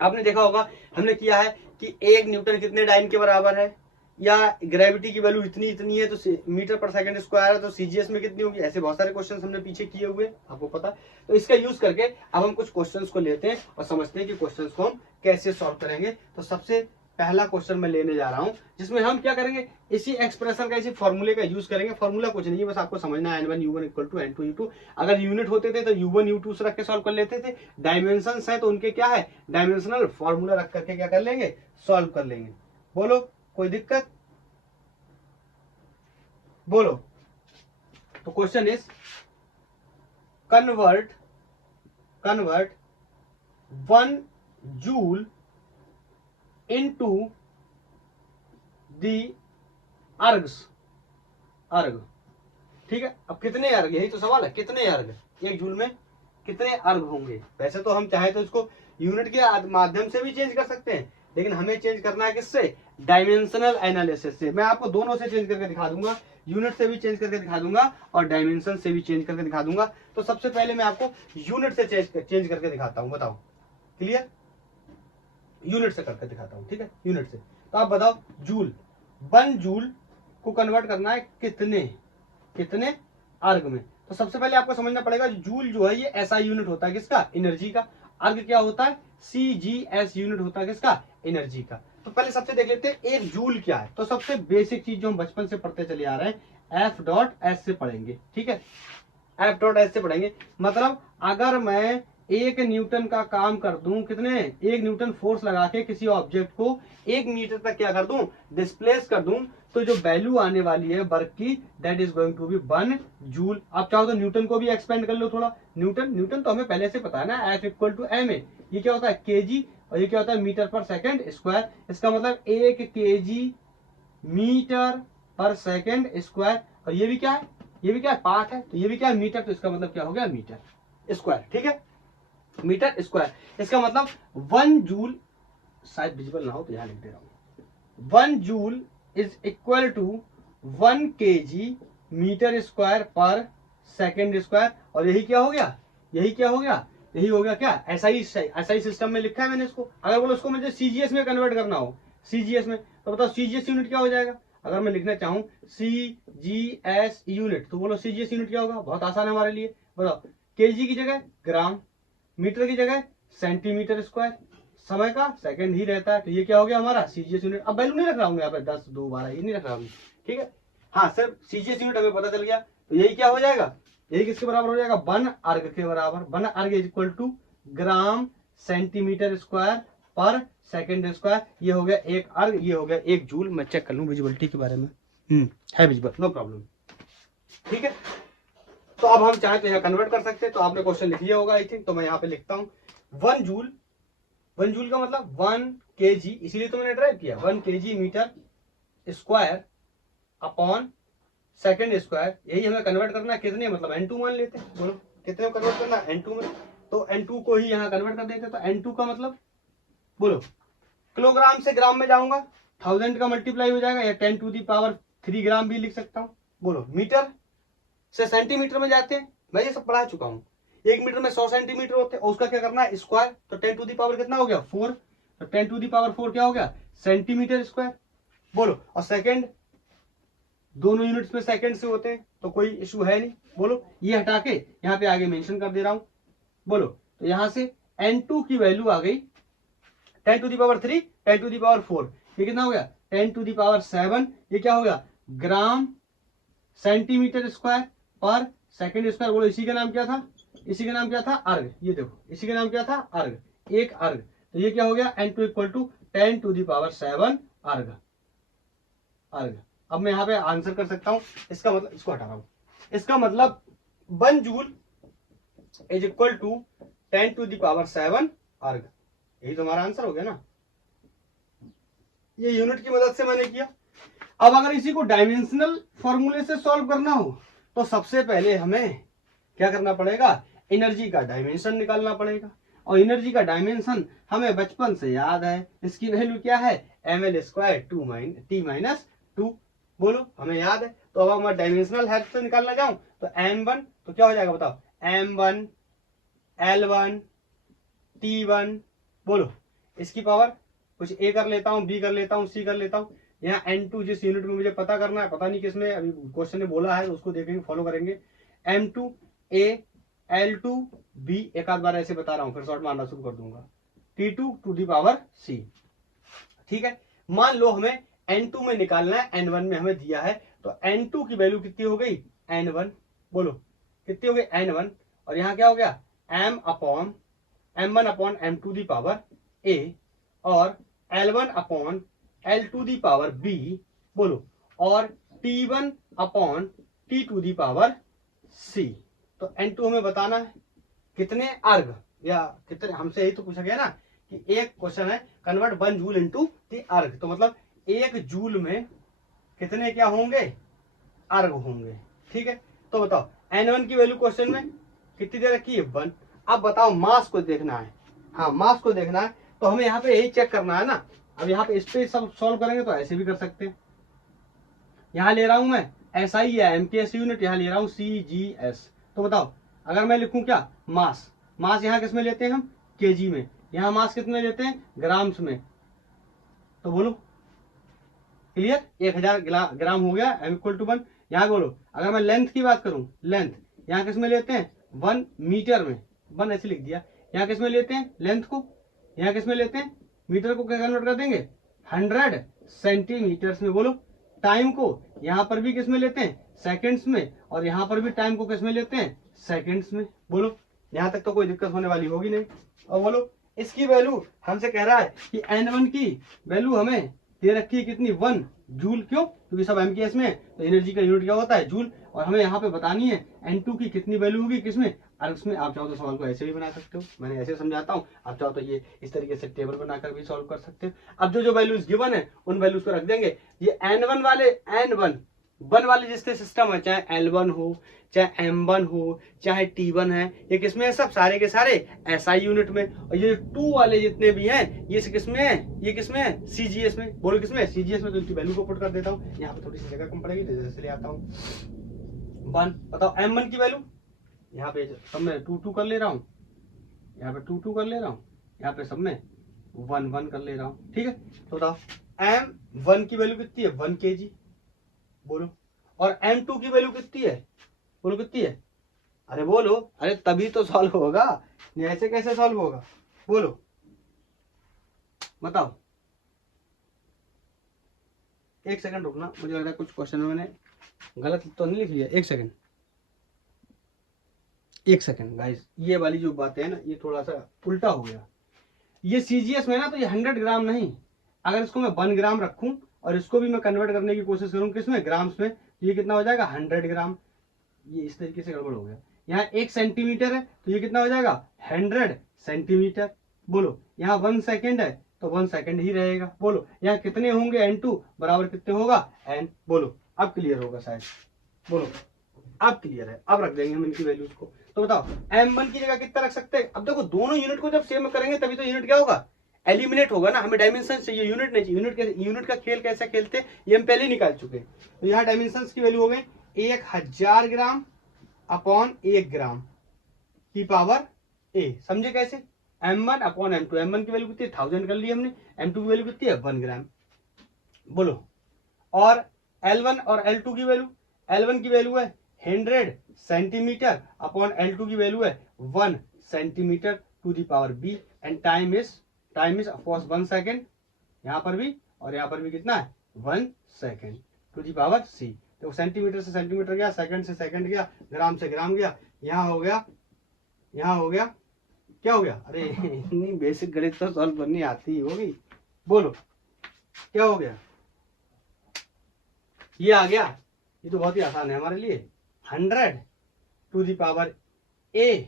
आपने देखा होगा हमने किया है कि 1 न्यूटन कितने डाइन के बराबर है, या ग्रेविटी की वैल्यू इतनी इतनी है तो मीटर पर सेकंड स्क्वायर है तो CGS में कितनी होगी, ऐसे बहुत सारे क्वेश्चंस हमने पीछे किए हुए, आपको पता। तो इसका यूज करके अब हम कुछ क्वेश्चंस को लेते हैं और समझते हैं कि क्वेश्चंस को हम कैसे सॉल्व करेंगे। तो सबसे पहला क्वेश्चन मैं लेने जा रहा हूं, जिसमें हम क्या करेंगे, इसी एक्सप्रेशन का, इसी फॉर्मूले का यूज करेंगे। फॉर्मूला कुछ नहीं है, बस आपको समझना है N1 U1 equal to N2 U2। अगर यूनिट होते थे तो U1 U2 से रख के सॉल्व कर लेते थे, डायमेंशंस है तो उनके क्या है, डायमेंशनल फॉर्मूला रख करके क्या कर लेंगे, सॉल्व कर लेंगे। बोलो कोई दिक्कत, बोलो। तो question is convert 1 joule into the ergs, erg, ठीक है। अब कितने अर्ग, यही तो सवाल है, कितने अर्ग, 1 जूल में कितने अर्ग होंगे। वैसे तो हम चाहे तो इसको यूनिट के माध्यम से भी चेंज कर सकते हैं, लेकिन हमें चेंज करना है किससे, डायमेंशनल एनालिसिस से। मैं आपको दोनों से चेंज करके दिखा दूंगा, यूनिट से भी चेंज करके दिखा दूंगा और डायमेंशन से भी चेंज करके दिखा दूंगा। तो सबसे पहले मैं आपको यूनिट से चेंज करके दिखाता हूं, बताओ, क्लियर, यूनिट से करके दिखाता हूं, ठीक है, यूनिट से। तो आप बताओ, जूल, 1 जूल को कन्वर्ट करना है कितने अर्ग में। तो सबसे पहले आपको समझना पड़ेगा, जूल जो है ये SI यूनिट होता है किसका, एनर्जी का। अर्ग क्या होता है, CGS यूनिट होता है किसका, एनर्जी का। तो पहले सबसे देख लेते हैं 1 जूल क्या है। तो सबसे बेसिक चीज जो हम बचपन से पढ़ते चले आ रहे हैं, F.S से पढ़ेंगे, ठीक है, F.S से पढ़ेंगे। मतलब अगर मैं 1 न्यूटन का काम कर दूं, कितने, 1 न्यूटन फोर्स लगा के किसी ऑब्जेक्ट को 1 मीटर तक क्या कर दूं, डिस्प्लेस कर दूं, तो जो वैल्यू आने वाली है वर्क की, that is going to be 1 joule. आप चाहो तो न्यूटन को भी एक्सपेंड कर लो थोड़ा, न्यूटन तो हमें पहले से पता है ना, F इक्वल टू M है। ये क्या होता है, kg, और ये क्या होता है, मीटर पर सेकंड स्क्वायर। इसका मतलब 1 kg मीटर पर सेकंड स्क्वायर। और ये भी क्या है, ये भी क्या है, पार्ट है, तो ये भी क्या है, मीटर, तो इसका मतलब क्या हो गया, मीटर स्क्वायर, ठीक है, मीटर स्क्वायर। इसका मतलब 1 जूल, शायद विजिबल ना हो तो यहां लिख दे रहा हूं, 1 joule is equal to 1 kg metre square per second square. और यही क्या हो गया, यही क्या हो गया, यही हो गया क्या, SI सिस्टम में लिखा है मैंने इसको। अगर बोलो उसको मुझे CGS में कन्वर्ट करना हो, CGS में, तो बताओ CGS यूनिट क्या हो जाएगा। अगर मैं लिखना चाहूं CGS यूनिट, तो बोलो CGS यूनिट क्या होगा, बहुत आसान है हमारे लिए, बताओ, kg की जगह ग्राम, मीटर की जगह सेंटीमीटर स्क्वायर, समय का सेकंड ही रहता है, तो ये क्या हो गया हमारा CGS यूनिट। अब वैल्यू नहीं रख रहा हूँ यहाँ पे 10, 2, 12, ये नहीं रख रहा हूँ, ठीक है। हाँ सिर्फ CGS यूनिट हमें पता चल गया, तो यही क्या हो जाएगा, यही किसके बराबर हो जाएगा, 1 अर्ग के बराबर। 1 erg is equal to gram centimetre square per second square. ये हो गया 1 अर्ग, ये हो गया 1 जूल। मैं चेक कर लूं विजिबिलिटी के बारे में, है विजिबल, नो प्रॉब्लम, ठीक है। तो अब हम चाहे तो यहाँ कन्वर्ट कर सकते हैं। तो आपने क्वेश्चन लिख लिया होगा आई थिंक, तो मैं यहाँ पे लिखता हूँ 1 जूल 1 जूल का मतलब 1 kg, इसीलिए तो मैंने ड्राइव किया, 1 kg metre square upon second square. यही हमें कन्वर्ट करना है कितने, मतलब N2 मान लेते हैं। बोलो कितने में कन्वर्ट करना है, N2 में। तो N2 को ही यहाँ कन्वर्ट कर देते, तो N2 का मतलब बोलो किलोग्राम से ग्राम में जाऊंगा, 1000 का मल्टीप्लाई हो जाएगा, या 10⁻³ ग्राम भी लिख सकता हूँ। बोलो मीटर से सेंटीमीटर में जाते हैं, मैं ये सब पढ़ा चुका हूँ। 1 मीटर में 100 सेंटीमीटर होते हैं, और उसका क्या करना है स्क्वायर, तो 10⁻⁴ कितना हो गया 4, तो 10⁻⁴ क्या हो गया सेंटीमीटर स्क्वायर। बोलो और सेकेंड, दोनों यूनिट्स में सेकंड से होते हैं, तो कोई इशू है नहीं। बोलो ये हटा के यहाँ पे आगे मेंशन कर दे रहा हूं। बोलो तो यहां से N2 की वैल्यू आ गई 10⁻3, 10⁻4, ये कितना हो गया 10⁻7, ये क्या हो गया ग्राम centimetre square per second square. बोलो इसी का नाम क्या था, इसी का नाम क्या था अर्ग। ये देखो इसी का नाम क्या था अर्ग, एक अर्ग। तो ये क्या हो गया N2 = 10⁻7 अर्ग। अर्ग अब मैं यहाँ पे आंसर कर सकता हूं, इसका मतलब इसको हटा रहा हूं, इसका मतलब 1 जूल = 10⁻7 अर्ग। यही तो हमारा आंसर हो गया ना, ये यूनिट की मदद से मैंने किया। अब अगर इसी को डायमेंशनल फॉर्मूले से सॉल्व करना हो तो सबसे पहले हमें क्या करना पड़ेगा, एनर्जी का डायमेंशन निकालना पड़ेगा। और एनर्जी का डायमेंशन हमें बचपन से याद है, इसकी वैल्यू क्या है ml² T-2। बोलो हमें याद है। तो अब मैं डायमेंशनल हेल्प से निकालना चाहूं तो m1, तो क्या हो जाएगा बताओ m1 L1 T1। बोलो इसकी पावर कुछ a कर लेता हूं, b कर लेता हूं, c कर लेता हूं। यहाँ N2 जिस यूनिट में मुझे पता करना है, पता नहीं किसमें, अभी क्वेश्चन ने बोला है तो उसको देखेंगे, फॉलो करेंगे। M2 A L2 B, एक आध बार ऐसे बता रहा हूं, फिर शॉर्ट मारना शुरू कर दूंगा, T2⁻C। ठीक है, मान लो हमें N2 में निकालना है, N1 में हमें दिया है, तो N2 की वैल्यू कितनी हो गई N1। बोलो कितनी हो गई N1, और यहाँ क्या हो गया M1/M2A और L1/L2B। बोलो और T1/T2C। तो N2 हमें बताना है कितने अर्ग, या कितने, हमसे यही तो पूछा गया ना कि एक क्वेश्चन है कन्वर्ट 1 जूल इनटू द अर्ग, तो मतलब 1 जूल में कितने क्या होंगे अर्ग होंगे। ठीक है, तो बताओ N1 की वैल्यू क्वेश्चन में कितनी दे रखी है 1। अब बताओ मास को देखना है, हाँ मास को देखना है, तो हमें यहाँ पे यही चेक करना है ना। अब यहाँ पे इस पे सब सॉल्व करेंगे तो ऐसे भी कर सकते हैं। यहाँ ले रहा हूं मैं SI या MKS यूनिट, यहाँ ले रहा हूं CGS। तो बताओ अगर मैं लिखूं क्या मास, मास यहाँ किस में लेते हैं हम kg में, यहाँ मास कितने लेते हैं ग्राम्स में। तो बोलो क्लियर, 1000 ग्राम हो गया m = 1। यहाँ बोलो अगर मैं लेंथ की बात करूं, लेंथ यहाँ किस में लेते हैं 1 मीटर में, 1 ऐसे लिख दिया। यहाँ किस में लेते हैं लेंथ को, यहाँ किस में लेते हैं मीटर को, क्या कन्वर्ट कर देंगे 100 सेंटीमीटर्स में। बोलो टाइम को यहाँ पर भी किस में लेते हैं सेकंड्स में, और यहाँ पर भी टाइम को किस में लेते हैं सेकंड्स में। बोलो यहाँ तक तो कोई दिक्कत होने वाली होगी नहीं। और बोलो इसकी वैल्यू हमसे कह रहा है कि N1 की वैल्यू हमें दे रखी है कितनी 1 जूल, क्यों क्योंकि सब MKS में, तो एनर्जी का यूनिट क्या होता है जूल। और हमें यहाँ पे बतानी है N2 की कितनी वैल्यू होगी किसमें अर्ग में। आप चाहो तो सवाल को ऐसे भी बना सकते हो, मैंने ऐसे समझाता हूँ, आप चाहो तो ये इस तरीके से टेबल बनाकर भी सॉल्व कर सकते हो। अब जो वैल्यूज गिवन है उन वैल्यूज को रख देंगे। ये N1 वाले जिससे सिस्टम है, चाहे L1 हो, चाहे M1 हो, चाहे T1 है, ये किसमें है सब सारे के सारे SI यूनिट में। और ये 2 वाले जितने भी हैं ये किसमें है, ये किसमें है CGS में। बोलो किसमें CGS में। तो इसकी वैल्यू को पुट कर देता हूँ, यहाँ पे थोड़ी सी जगह कम पड़ेगी तो जैसे ले आता हूँ 1। बताओ M1 की वैल्यू, यहाँ पे सब में 2 कर ले रहा हूँ, यहाँ पे 2 कर ले रहा हूँ, यहाँ पे सब में 1 कर ले रहा हूँ। ठीक है, तो बताओ M1 की वैल्यू कितनी है 1 kg। बोलो और M2 की वैल्यू कितनी है, बोलो कितनी है, अरे बोलो, अरे तभी तो सॉल्व होगा, ऐसे कैसे सॉल्व होगा बोलो बताओ। 1 सेकंड रुकना, मुझे लग रहा है कुछ क्वेश्चन में मैंने गलत तो नहीं लिख लिया। 1 सेकंड, 1 सेकंड गाइस, ये वाली जो बातें है ना ये थोड़ा सा उल्टा हो गया। ये CGS में ना तो ये 100 ग्राम नहीं, अगर इसको मैं 1 ग्राम रखूं और इसको भी मैं कन्वर्ट करने की कोशिश करूं किसमें ग्राम्स में, तो ये कितना हो जाएगा 100 ग्राम। ये इस तरीके से गड़बड़ हो गया। यहाँ 1 सेंटीमीटर है तो ये कितना हो जाएगा 100 सेंटीमीटर। बोलो यहाँ 1 सेकेंड है तो 1 सेकेंड ही रहेगा। बोलो यहाँ कितने होंगे, n2 बराबर कितने होगा n। बोलो अब क्लियर होगा शायद, बोलो अब क्लियर है। अब रख देंगे हम इनकी वैल्यूज को। तो बताओ m1 की जगह कितना रख सकते हैं। अब देखो दोनों यूनिट को जब सेम करेंगे तभी तो यूनिट क्या होगा, एलिमिनेट होगा ना। हमें डायमेंशन चाहिए, यूनिट नहीं चाहिए। यूनिट का खेल कैसे खेलते हैं ये हम पहले निकाल चुके हैं। तो यहाँ डायमेंशन की वैल्यू हो गई 1000 ग्राम अपॉन 1 ग्राम की पावर ए। समझे कैसे, m1 अपॉन m2। m1 की वैल्यू कितनी है 1000 कर ली हमने, m2 की वैल्यू कितनी है 1 ग्राम। बोलो और L1 और L2 की वैल्यू, L1 की वैल्यू है 100 सेंटीमीटर अपॉन L2 की वैल्यू है 1 centimetre to the power b and time is of course 1 second. यहाँ पर भी और यहाँ पर भी कितना है 1 second to the power c। तो सेंटीमीटर से सेंटीमीटर गया, सेकंड से सेकंड गया, ग्राम से ग्राम गया। यहाँ हो गया, यहाँ हो गया, क्या हो गया, अरे इतनी बेसिक गणित तो सॉल्व करनी आती ही होगी। बोलो क्या हो गया, ये आ गया। ये तो बहुत ही आसान है हमारे लिए। 100 टू दी पावर a,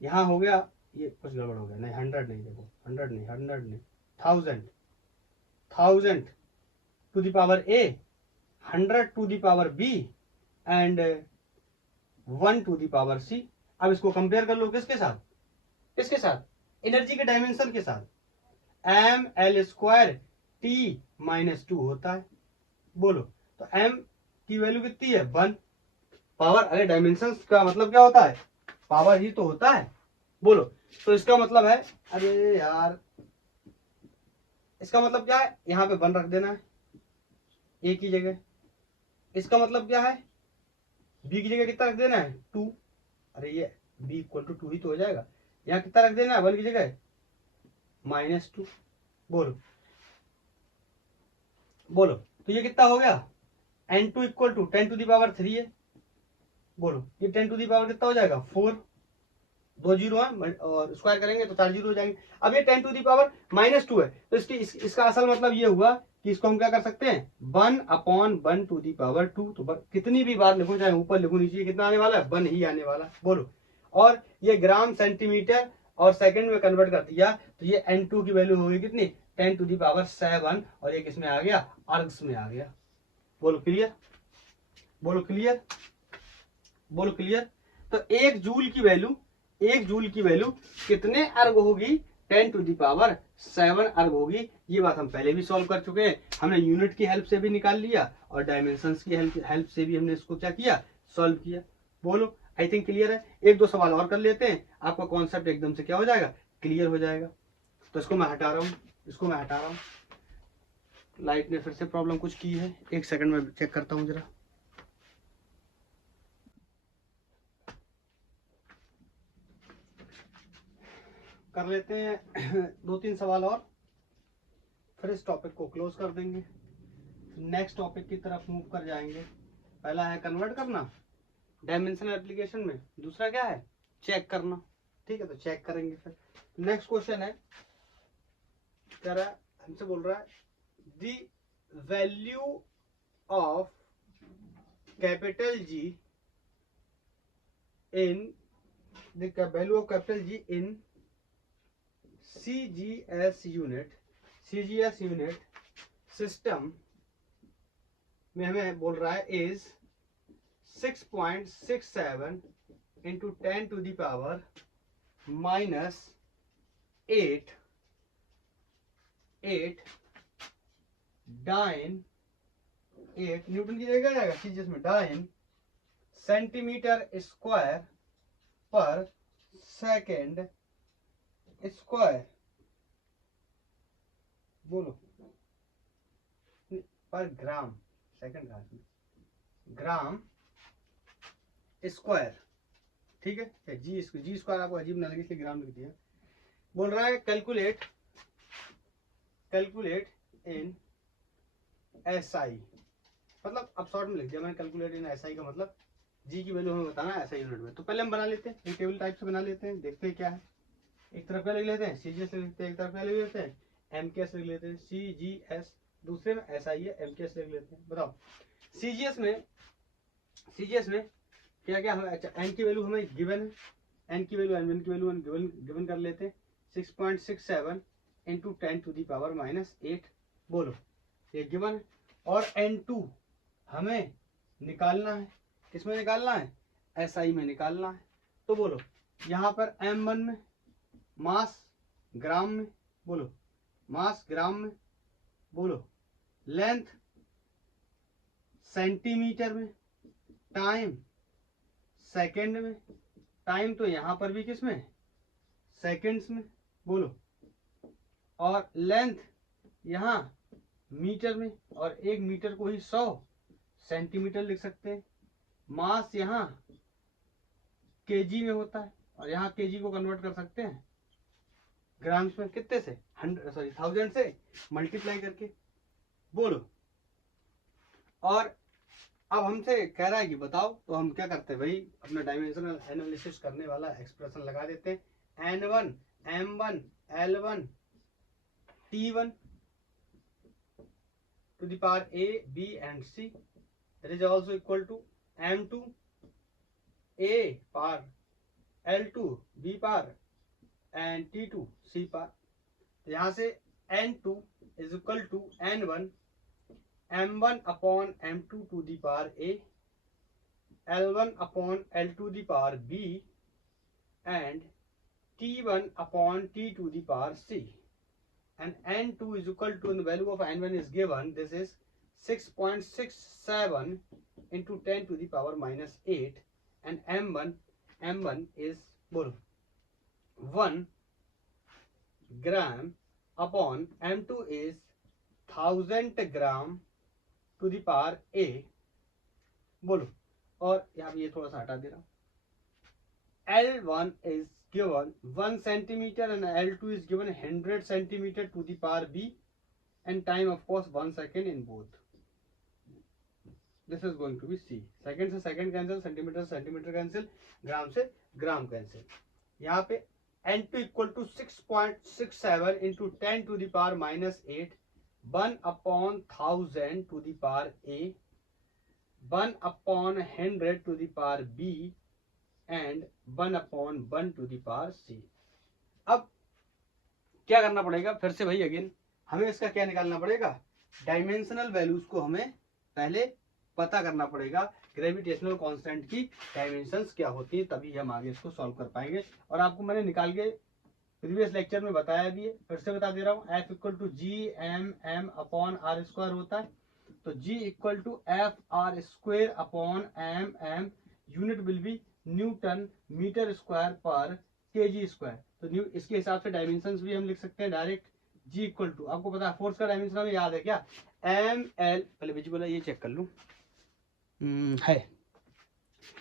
यहाँ हो गया, ये कुछ गड़बड़ हो गया, नहीं 100 नहीं, देखो 100 नहीं 1000 to the power a, 100 to the power b and 1 to the power c। अब इसको कंपेयर कर लो किसके साथ, किसके साथ, एनर्जी के डायमेंशन के साथ। ml² t-2 होता है। बोलो तो m की वैल्यू कितनी है 1 पावर, अरे डायमेंशन का मतलब क्या होता है, पावर ही तो होता है। बोलो तो इसका मतलब है, अरे यार इसका मतलब क्या है, यहाँ पे 1 रख देना है a की जगह। इसका मतलब क्या है, b की जगह कितना रख देना है 2। अरे ये b = 2 ही तो हो जाएगा। यहाँ कितना रख देना है 1 की जगह -2। बोलो बोलो तो ये कितना हो गया, n2 = 10 टू दी पावर 3 है। बोलो ये 10 टू दी पावर कितना हो जाएगा 4, 2 जीरो है और स्क्वायर करेंगे तो 4 जीरो हो जाएंगे। अब ये 10 टू दी पावर -2 है तो इसका असल मतलब ये हुआ कि इसको हम क्या कर सकते हैं 1 अपॉन 1 टू दी पावर 2। तो कितनी भी बार लिखो, चाहे ऊपर लिखो नीचे, कितना आने वाला है 1 ही आने वाला। बोलो और ये ग्राम सेंटीमीटर और सेकंड में कन्वर्ट कर दिया तो ये n2 की वैल्यू होगी कितनी 10 टू दी पावर 7 और ये किसमें आ गया अर्ग्स में आ गया। बोलो क्लियर, बोलो क्लियर, बोलो क्लियर। तो 1 जूल की वैल्यू, 1 जूल की वैल्यू कितने अर्ग होगी 10 टू दी पावर 7 अर्ग होगी। ये बात हम पहले भी सॉल्व कर चुके हैं, हमने यूनिट की हेल्प से भी निकाल लिया और डायमेंशंस की हेल्प से भी हमने इसको क्या किया सॉल्व किया। बोलो आई थिंक क्लियर है। 1-2 सवाल और कर लेते हैं, आपका कॉन्सेप्ट एकदम से क्या हो जाएगा क्लियर हो जाएगा। तो इसको मैं हटा रहा हूँ, इसको मैं हटा रहा हूँ। लाइट ने फिर से प्रॉब्लम कुछ की है, 1 सेकंड में चेक करता हूँ जरा। कर लेते हैं 2-3 सवाल और, फिर इस टॉपिक को क्लोज कर देंगे, नेक्स्ट टॉपिक की तरफ मूव कर जाएंगे। पहला है कन्वर्ट करना डायमेंशनल एप्लीकेशन में, दूसरा क्या है चेक करना। ठीक है तो चेक करेंगे। फिर नेक्स्ट क्वेश्चन है, कह रहा है हमसे बोल रहा है the value of capital G in the value of capital G in CGS unit system में हमें बोल रहा है is 6.67 into 10 to the power -8 dyne 8 newton की जगह जाएगा सीजीएस में dyne centimetre square per second square. बोलो पर ग्राम, सेकंड ग्राम स्क्वायर। ठीक है जी स्क्वायर आपको अजीब ना लगे इसलिए ग्राम लिख दिया। बोल रहा है कैलकुलेट इन SI, मतलब अब शॉर्ट में लिख दिया मैंने कैलकुलेट इन SI का मतलब जी की वैल्यू हमें बताना है SI यूनिट में। तो पहले हम बना लेते हैं, एक टेबल टाइप से बना लेते हैं, देखते हैं क्या है। एक तरफ लिख लेते हैं CGS लिख लेते हैं, एक तरफ लिख लेते हैं MKS लिख लेते हैं, CGS दूसरे में SI है MKS लिख लेते हैं। बताओ CGS में क्या क्या हमें, अच्छा n की वैल्यू हमें गिवन है, n की वैल्यू n1 की वैल्यू गिवन कर लेते हैं 6.67 इंटू 10⁻⁻8। बोलो ये गिवन है। और n2 हमें निकालना है, किसमें निकालना है, SI में निकालना है। तो बोलो यहाँ पर m1 में मास ग्राम में, बोलो मास ग्राम में, बोलो लेंथ सेंटीमीटर में, टाइम सेकंड में, टाइम तो यहाँ पर भी किस में, सेकंड्स में, बोलो, और लेंथ यहाँ मीटर में, और 1 मीटर को ही 100 सेंटीमीटर लिख सकते हैं। मास यहाँ केजी में होता है, और यहाँ केजी को कन्वर्ट कर सकते हैं ग्राम्स में, कितने से, 1000 से मल्टीप्लाई करके। बोलो, और अब हमसे कह रहा है कि बताओ, तो हम क्या करते हैं भाई, अपना डायमेंशनल एनालिसिस करने वाला एक्सप्रेशन लगा देते हैं। N1 M1 L1 T1 to the power A, B and C, that is also equal to M2 A power L2 B power and T2 C power। यहाँ से N2 is equal to N1 M1 upon M2 to the power A, L1 upon L2 to the power B and T1 upon T to the power C, and N2 is equal to, the value of N1 is given, this is 6.67 into 10 to the power minus 8, and M1 is, बोलो, 1 gram upon M2 is 1000 gram to the power A। बोलो, और यहाँ पे ये थोड़ा सा हटा दे रहा हूँ। L1 is given 1 centimeter and L2 is given 100 centimeter to the power B, and time of course 1 second in both। This is going to be C। Second से सेकंड कैंसिल, सेंटीमीटर से सेंटीमीटर कैंसिल, ग्राम से gram cancel. यहाँ पे N2 equal to 6.67 into 10 to the power minus 8, 1 upon 1000 to the power A, 1 upon 100 to the power B and 1 upon 1 to the power C। अब क्या करना पड़ेगा, फिर से भाई अगेन हमें इसका क्या निकालना पड़ेगा, डायमेंशनल वैल्यूज को हमें पहले पता करना पड़ेगा, ग्रेविटेशनल कांस्टेंट की डायमेंशंस क्या होती है, तभी हम आगे इसको सॉल्व कर पाएंगे। और आपको मैंने निकाल के प्रीवियस लेक्चर में बताया भी है, फिर से बता दे रहा हूँ। F equal to G M M upon R square होता है, तो G equal to F R square upon M M, unit will be newton metre square per KG square. तो इसके हिसाब से डायमेंशंस भी हम लिख सकते हैं डायरेक्ट। G इक्वल टू, आपको पता है फोर्स का डायमेंशन हमें याद है क्या, एम एल, पहले विजिबल है ये चेक कर लूँ, है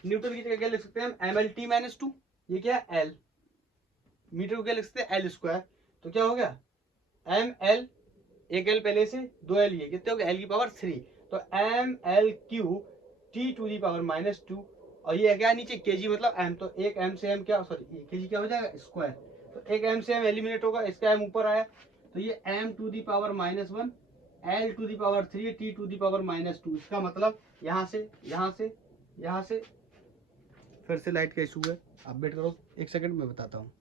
न्यूटन की जगह क्या लिख सकते हैं हम, एम एल टी माइनस 2, ये क्या है एल, मीटर को क्या लिख सकते हैं एल स्क्वायर, तो क्या हो गया एम एल, एक एल पहले से, 2 एल, ये कितने हो गए एल की पावर 3, तो M L Q T to the power minus 2, और ये क्या नीचे केजी मतलब एम, तो एक एम से एम क्या, सॉरी ये केजी क्या हो जाएगा स्क्वायर, तो एक एम से एम एलिमिनेट होगा, इसका एम ऊपर आया, तो ये M to the power minus 1, L to the power 3, T to the power minus 2। इसका मतलब यहाँ से यहाँ से यहाँ से, फिर से लाइट का इशू है, आप वेट करो 1 सेकंड में बताता हूँ।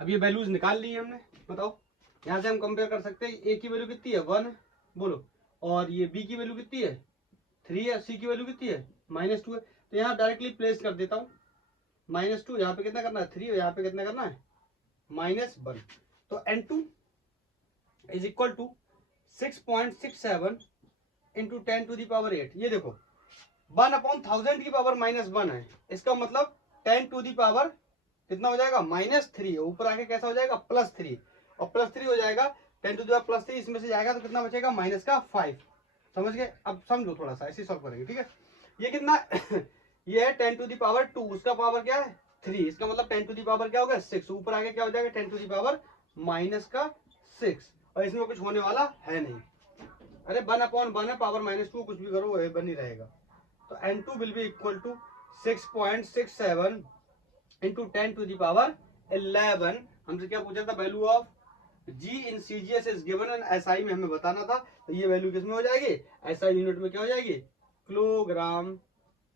अब ये वैल्यूज निकाल ली हमने, बताओ यहाँ से हम कंपेयर कर सकते हैं, ए की वैल्यू कितनी है 1 है, बोलो, और ये बी की वैल्यू कितनी है 3 है, सी की वैल्यू कितनी है -2 है, तो यहाँ डायरेक्टली प्लेस कर देता हूँ, -2, यहाँ पे कितना करना है 3, और यहाँ पे कितना करना है -1, तो N2 is equal to 6.67 into 10 to the power 8। ये देखो 1 अपॉन 1000 की पावर -1 है, इसका मतलब 10 टू दी पावर कितना हो जाएगा -3, ऊपर आके कैसा हो जाएगा +3, और +3 हो जाएगा 10 टू दी पावर +3, इसमें से जाएगा तो कितना बचेगा -5। समझ गए, अब समझो थोड़ा सा ऐसे सॉल्व करेंगे, ठीक है। ये कितना ये है 10 टू दी पावर 2, उसका पावर क्या है 3, इसका मतलब 10 टू दी पावर क्या हो गया 6, ऊपर आके क्या हो जाएगा 10 टू दी पावर -6, और इसमें कुछ होने वाला है नहीं, अरे 1 अपॉन 1 है, पावर -2 कुछ भी करो वो बन ही रहेगा। तो N2 will be equal to 6.67 into 10 to the power 11। हमसे क्या पूछा था, value of G in CGS is given and SI में हमें बताना था, तो ये वैल्यू किस में हो जाएगी, SI यूनिट में क्या हो जाएगी, किलोग्राम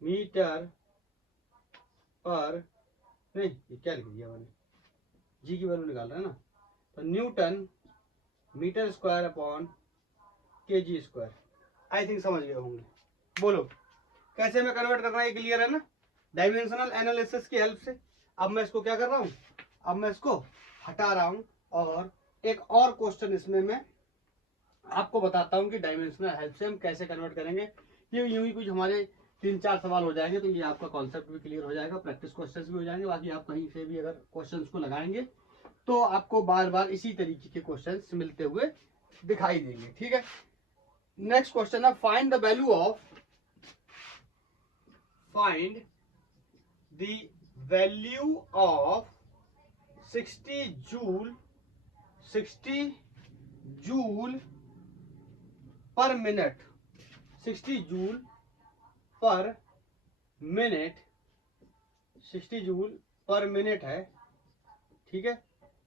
मीटर पर नहीं, ये क्या लिख दिया मैंने, जी की वैल्यू निकाल रहे हैं ना, तो newton metre square upon KG square. I think समझ गए होंगे। बोलो कैसे में कन्वर्ट करना है, क्लियर है ना, डायमेंशनल एनालिसिस की हेल्प से। अब मैं इसको क्या कर रहा हूँ, अब मैं इसको हटा रहा हूँ और एक और क्वेश्चन इसमें मैं आपको बताता हूँ कि डायमेंशनल हेल्प से हम कैसे कन्वर्ट करेंगे। ये यूं ही कुछ हमारे 3-4 सवाल हो जाएंगे, तो ये आपका कॉन्सेप्ट भी क्लियर हो जाएगा, प्रैक्टिस क्वेश्चंस भी हो जाएंगे। बाकी आप कहीं से भी अगर क्वेश्चंस को लगाएंगे तो आपको बार बार इसी तरीके के क्वेश्चंस मिलते हुए दिखाई देंगे, ठीक है। नेक्स्ट क्वेश्चन है, find the value of, find the value of 60 joule, 60 joule पर मिनट, 60 जूल पर मिनट, 60 जूल पर मिनट है, ठीक है।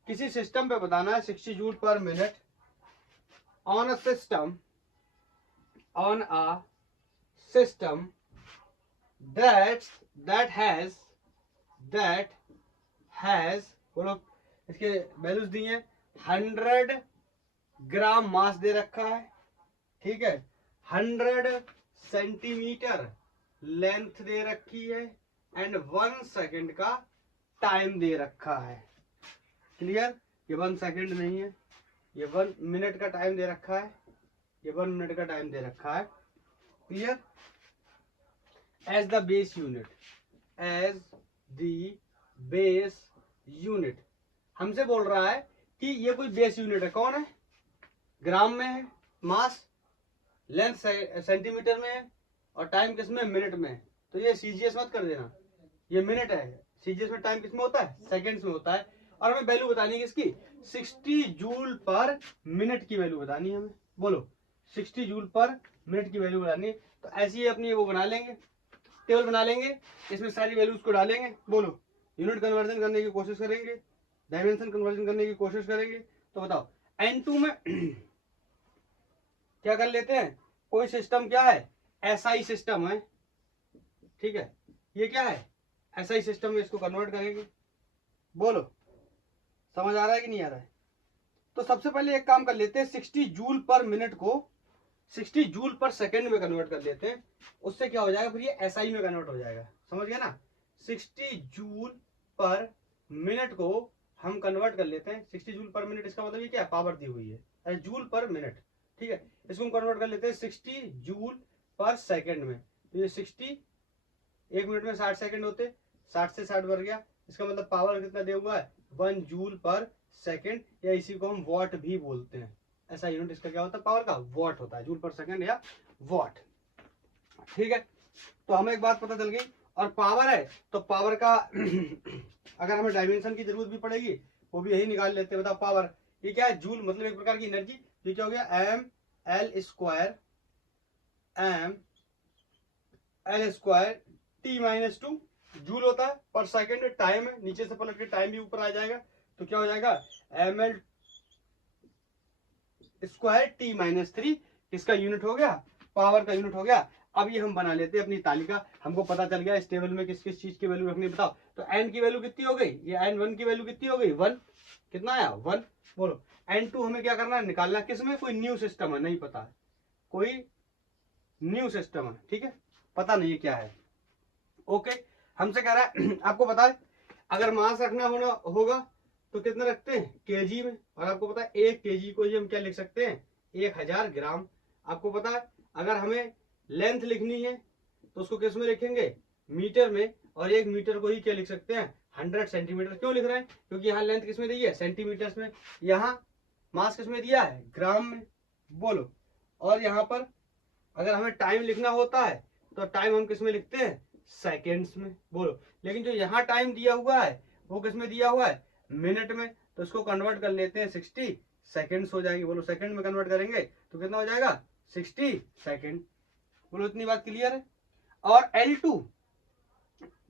किसी सिस्टम पे बताना है 60 जूल पर minute on a system, on a system that has बोलो, इसके वैल्यूज दी हैं, 100 ग्राम मास दे रखा है, ठीक है, 100 सेंटीमीटर लेंथ दे रखी है एंड 1 सेकंड का टाइम दे रखा है। क्लियर, ये 1 सेकंड नहीं है, ये 1 मिनट का टाइम दे रखा है, ये 1 मिनट का टाइम दे रखा है। Clear, as the base unit, as the base unit हमसे बोल रहा है कि ये कोई बेस यूनिट है, कौन है, ग्राम में है, मास, लेंथ सेंटीमीटर में है और टाइम किसमें, मिनट में है। तो ये सीजीएस मत कर देना, ये मिनट है, सीजीएस में टाइम किसमें होता है, सेकंड्स में होता है। और हमें वैल्यू बतानी है किसकी, 60 जूल पर मिनट की वैल्यू बतानी है हमें। बोलो 60 जूल पर मिनट की वैल्यू बतानी है। तो ऐसी अपनी वो बना लेंगे, टेबल बना लेंगे, इसमें सारी वैल्यूज को डालेंगे। बोलो यूनिट कन्वर्जन करने की कोशिश करेंगे, डायमेंशन कन्वर्जन करने की कोशिश करेंगे। तो बताओ N2 में क्या कर लेते हैं, कोई सिस्टम क्या है, एसआई सिस्टम है, ठीक है, ये क्या है, एसआई सिस्टम में इसको कन्वर्ट करेंगे। बोलो समझ आ रहा है कि नहीं आ रहा है। तो सबसे पहले एक काम कर लेते हैं, 60 जूल पर मिनट को 60 जूल पर सेकंड में कन्वर्ट कर लेते हैं, उससे क्या हो जाएगा, फिर ये एसआई में कन्वर्ट हो जाएगा। समझ गया ना, 60 जूल पर मिनट को हम कन्वर्ट कर लेते हैं, 60 जूल पर मिनट, इसका मतलब ये क्या है, पावर दी हुई है, जूल पर मिनट, ठीक है। इसको हम कन्वर्ट कर लेते हैं 60 जूल पर सेकंड में। तो ये 60, एक मिनट में 60 सेकंड होते, 60 से 60 बढ़ गया, इसका मतलब पावर कितना दिया हुआ है, 1 जूल पर सेकंड, या इसी को हम वॉट भी बोलते हैं। ऐसा यूनिट इसका क्या होता है, पावर का, वॉट होता है, जूल पर सेकंड या वॉट, ठीक है। तो हमें एक बात पता चल गई, और पावर है तो पावर का अगर हमें डायमेंशन की जरूरत भी पड़ेगी वो भी यही निकाल लेते हैं। बताओ पावर ये क्या है, जूल मतलब एक प्रकार की एनर्जी, ये क्या हो गया, M L square, M L square T minus 2 joule होता है पर सेकंड, टाइम है, नीचे से पलट के टाइम भी ऊपर आ जाएगा, तो क्या हो जाएगा, M L square T minus 3, किसका यूनिट हो गया, पावर का यूनिट हो गया। अब ये हम बना लेते हैं अपनी तालिका, हमको पता चल गया इस टेबल में किस किस चीज की वैल्यू रखनी। बताओ तो n की वैल्यू कितनी हो गई, ये n1 की वैल्यू कितनी हो गई, 1, कितना आया 1। बोलो n2 हमें क्या करना है, निकालना, किसमें, कोई न्यू सिस्टम है, नहीं पता है, कोई न्यू सिस्टम है, ठीक है, पता नहीं है क्या है। ओके, हमसे कह रहा है आपको पता है अगर मास रखना होगा तो कितना रखते हैं, केजी में, और आपको पता है 1 केजी को ही हम क्या लिख सकते हैं, 1000 ग्राम। आपको पता है अगर हमें लेंथ लिखनी है तो उसको किस में लिखेंगे, मीटर में, और 1 मीटर को ही क्या लिख सकते हैं, 100 सेंटीमीटर। क्यों लिख रहे हैं, क्योंकि यहाँ लेंथ किस में दी है, सेंटीमीटर्स में, यहाँ मास किस में दिया है, ग्राम में। बोलो, और यहाँ पर अगर हमें टाइम लिखना होता है तो टाइम हम किस में लिखते हैं, सेकेंड्स में। बोलो, लेकिन जो यहाँ टाइम दिया हुआ है वो किस में दिया हुआ है, मिनट में, तो इसको कन्वर्ट कर लेते हैं, 60 सेकेंड्स हो जाएगी। बोलो सेकंड में कन्वर्ट करेंगे तो कितना हो जाएगा, 60 सेकेंड। बोलो इतनी बात क्लियर है। और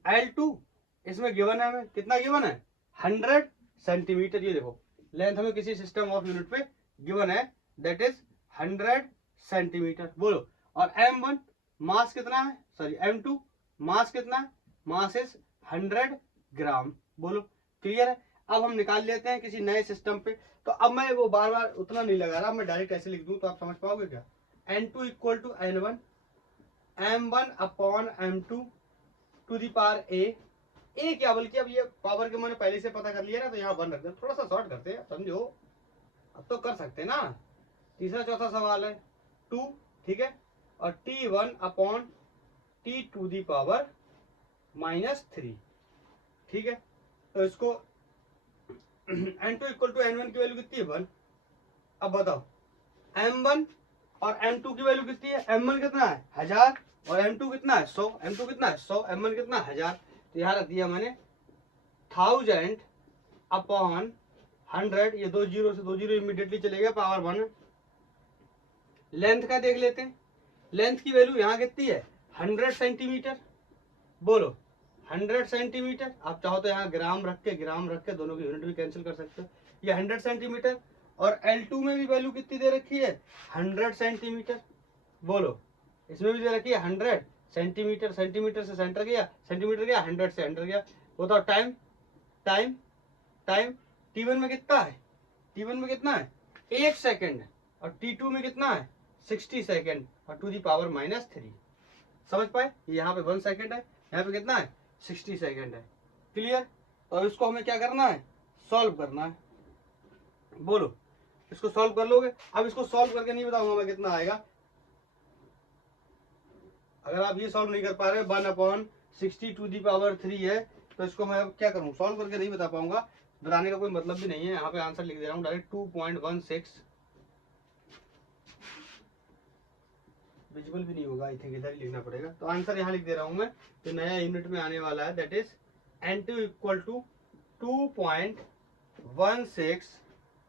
L2 इसमें गिवन है, हमें कितना गिवन है, 100 सेंटीमीटर। ये देखो लेंथ हमें किसी सिस्टम ऑफ यूनिट पे गिवन है, दैट इज 100 सेंटीमीटर। बोलो, और M1 मास कितना है, सॉरी M2 मास कितना है, मास इज 100 ग्राम। बोलो क्लियर है। अब हम निकाल लेते हैं किसी नए सिस्टम पे। तो अब मैं वो बार बार उतना नहीं लगा रहा, मैं डायरेक्ट ऐसे लिख दूं तो आप समझ पाओगे क्या। n2 equal to n1 m1 upon m2 to the power a क्या, बल्कि अब ये पावर के मैंने पहले से पता कर लिया ना, तो यहाँ 1 रख दे। थोड़ा सा शॉर्ट करते हैं, समझो, अब तो कर सकते हैं ना। तीसरा चौथा सवाल है 2, ठीक है, और t1 upon t to the power -3, ठीक है। तो इसको n2 इक्वल टू n1 की वैल्यू कितनी है 1। अब बताओ m1 और m2 की वैल्यू कितनी है। m1 कितना है 1000 और m2 कितना है 100। m2 कितना है 100, m1 कितना है 1000। तो यहाँ रख दिया मैंने 1000 अपॉन 100, ये 2 जीरो से 2 जीरो इमीडिएटली चलेगा, पावर 1। लेंथ का देख लेते हैं, लेंथ की वैल्यू यहाँ कितनी है 100 सेंटीमीटर। बोलो 100 सेंटीमीटर। आप चाहो तो यहाँ ग्राम रख के दोनों की यूनिट भी कैंसिल कर सकते हो। ये 100 सेंटीमीटर, और L2 में भी वैल्यू कितनी दे रखी है 100 सेंटीमीटर। बोलो इसमें भी दे रखी है 100 सेंटीमीटर। सेंटीमीटर से सेंटर गया, सेंटीमीटर गया, 100 से 100 गया। बताओ टाइम टाइम टाइम T1 में कितना है, T1 में कितना है 1 सेकेंड, और T2 में कितना है 60 सेकेंड, और टू दी पावर -3। समझ पाए। यहाँ पे 1 सेकेंड है, यहाँ पे कितना है 60 सेकेंड है। क्लियर। तो इसको हमें क्या करना है, सॉल्व करना है। बोलो इसको सॉल्व कर लोगे। अब इसको सॉल्व करके नहीं बताऊंगा मैं कितना आएगा। अगर आप ये सॉल्व नहीं कर पा रहे, 1/60 टू दी पावर 3 है, तो इसको मैं क्या करूं, सॉल्व करके नहीं बता पाऊंगा। बताने का कोई मतलब भी नहीं है। यहाँ पे आंसर लिख दे रहा हूँ डायरेक्ट 2.16। विजिबल भी नहीं होगा, आई थिंक इधर ही लिखना पड़ेगा। तो आंसर यहाँ लिख दे रहा हूँ मैं, तो नया यूनिट में आने वाला है, that is n2 equal to 2.16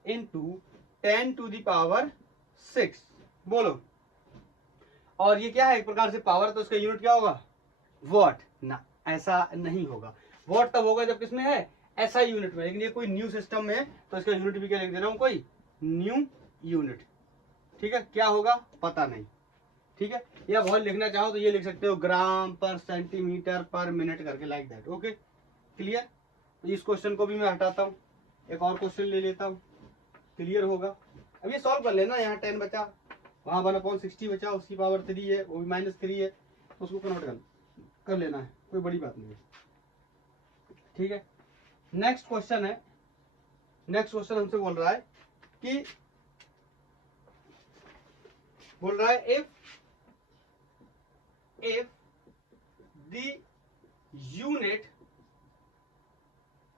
into 10 to the power 6। बोलो, और ये क्या है एक प्रकार से पावर, तो इसका यूनिट क्या होगा वॉट ना, ऐसा नहीं होगा। वॉट तब होगा जब किसमें है ऐसा यूनिट में, लेकिन ये कोई न्यू सिस्टम में है, तो इसका यूनिट भी क्या लिख दे रहा हूँ, कोई न्यू यूनिट। ठीक है, क्या होगा पता नहीं। ठीक है, या बहुत लिखना चाहो तो ये लिख सकते हो ग्राम पर सेंटीमीटर पर मिनट करके, लाइक दैट। Okay clear. तो इस क्वेश्चन को भी मैं हटाता हूँ, एक और क्वेश्चन ले लेता हूँ, क्लियर होगा। अब ये सॉल्व कर लेना, यहाँ 10 बचा, वहां 1/60 बचा, उसकी पावर 3 है, वो भी -3 है, तो उसको कन्वर्ट कर लेना है, कोई बड़ी बात नहीं है। ठीक है, नेक्स्ट क्वेश्चन है। नेक्स्ट क्वेश्चन हमसे बोल रहा है कि if the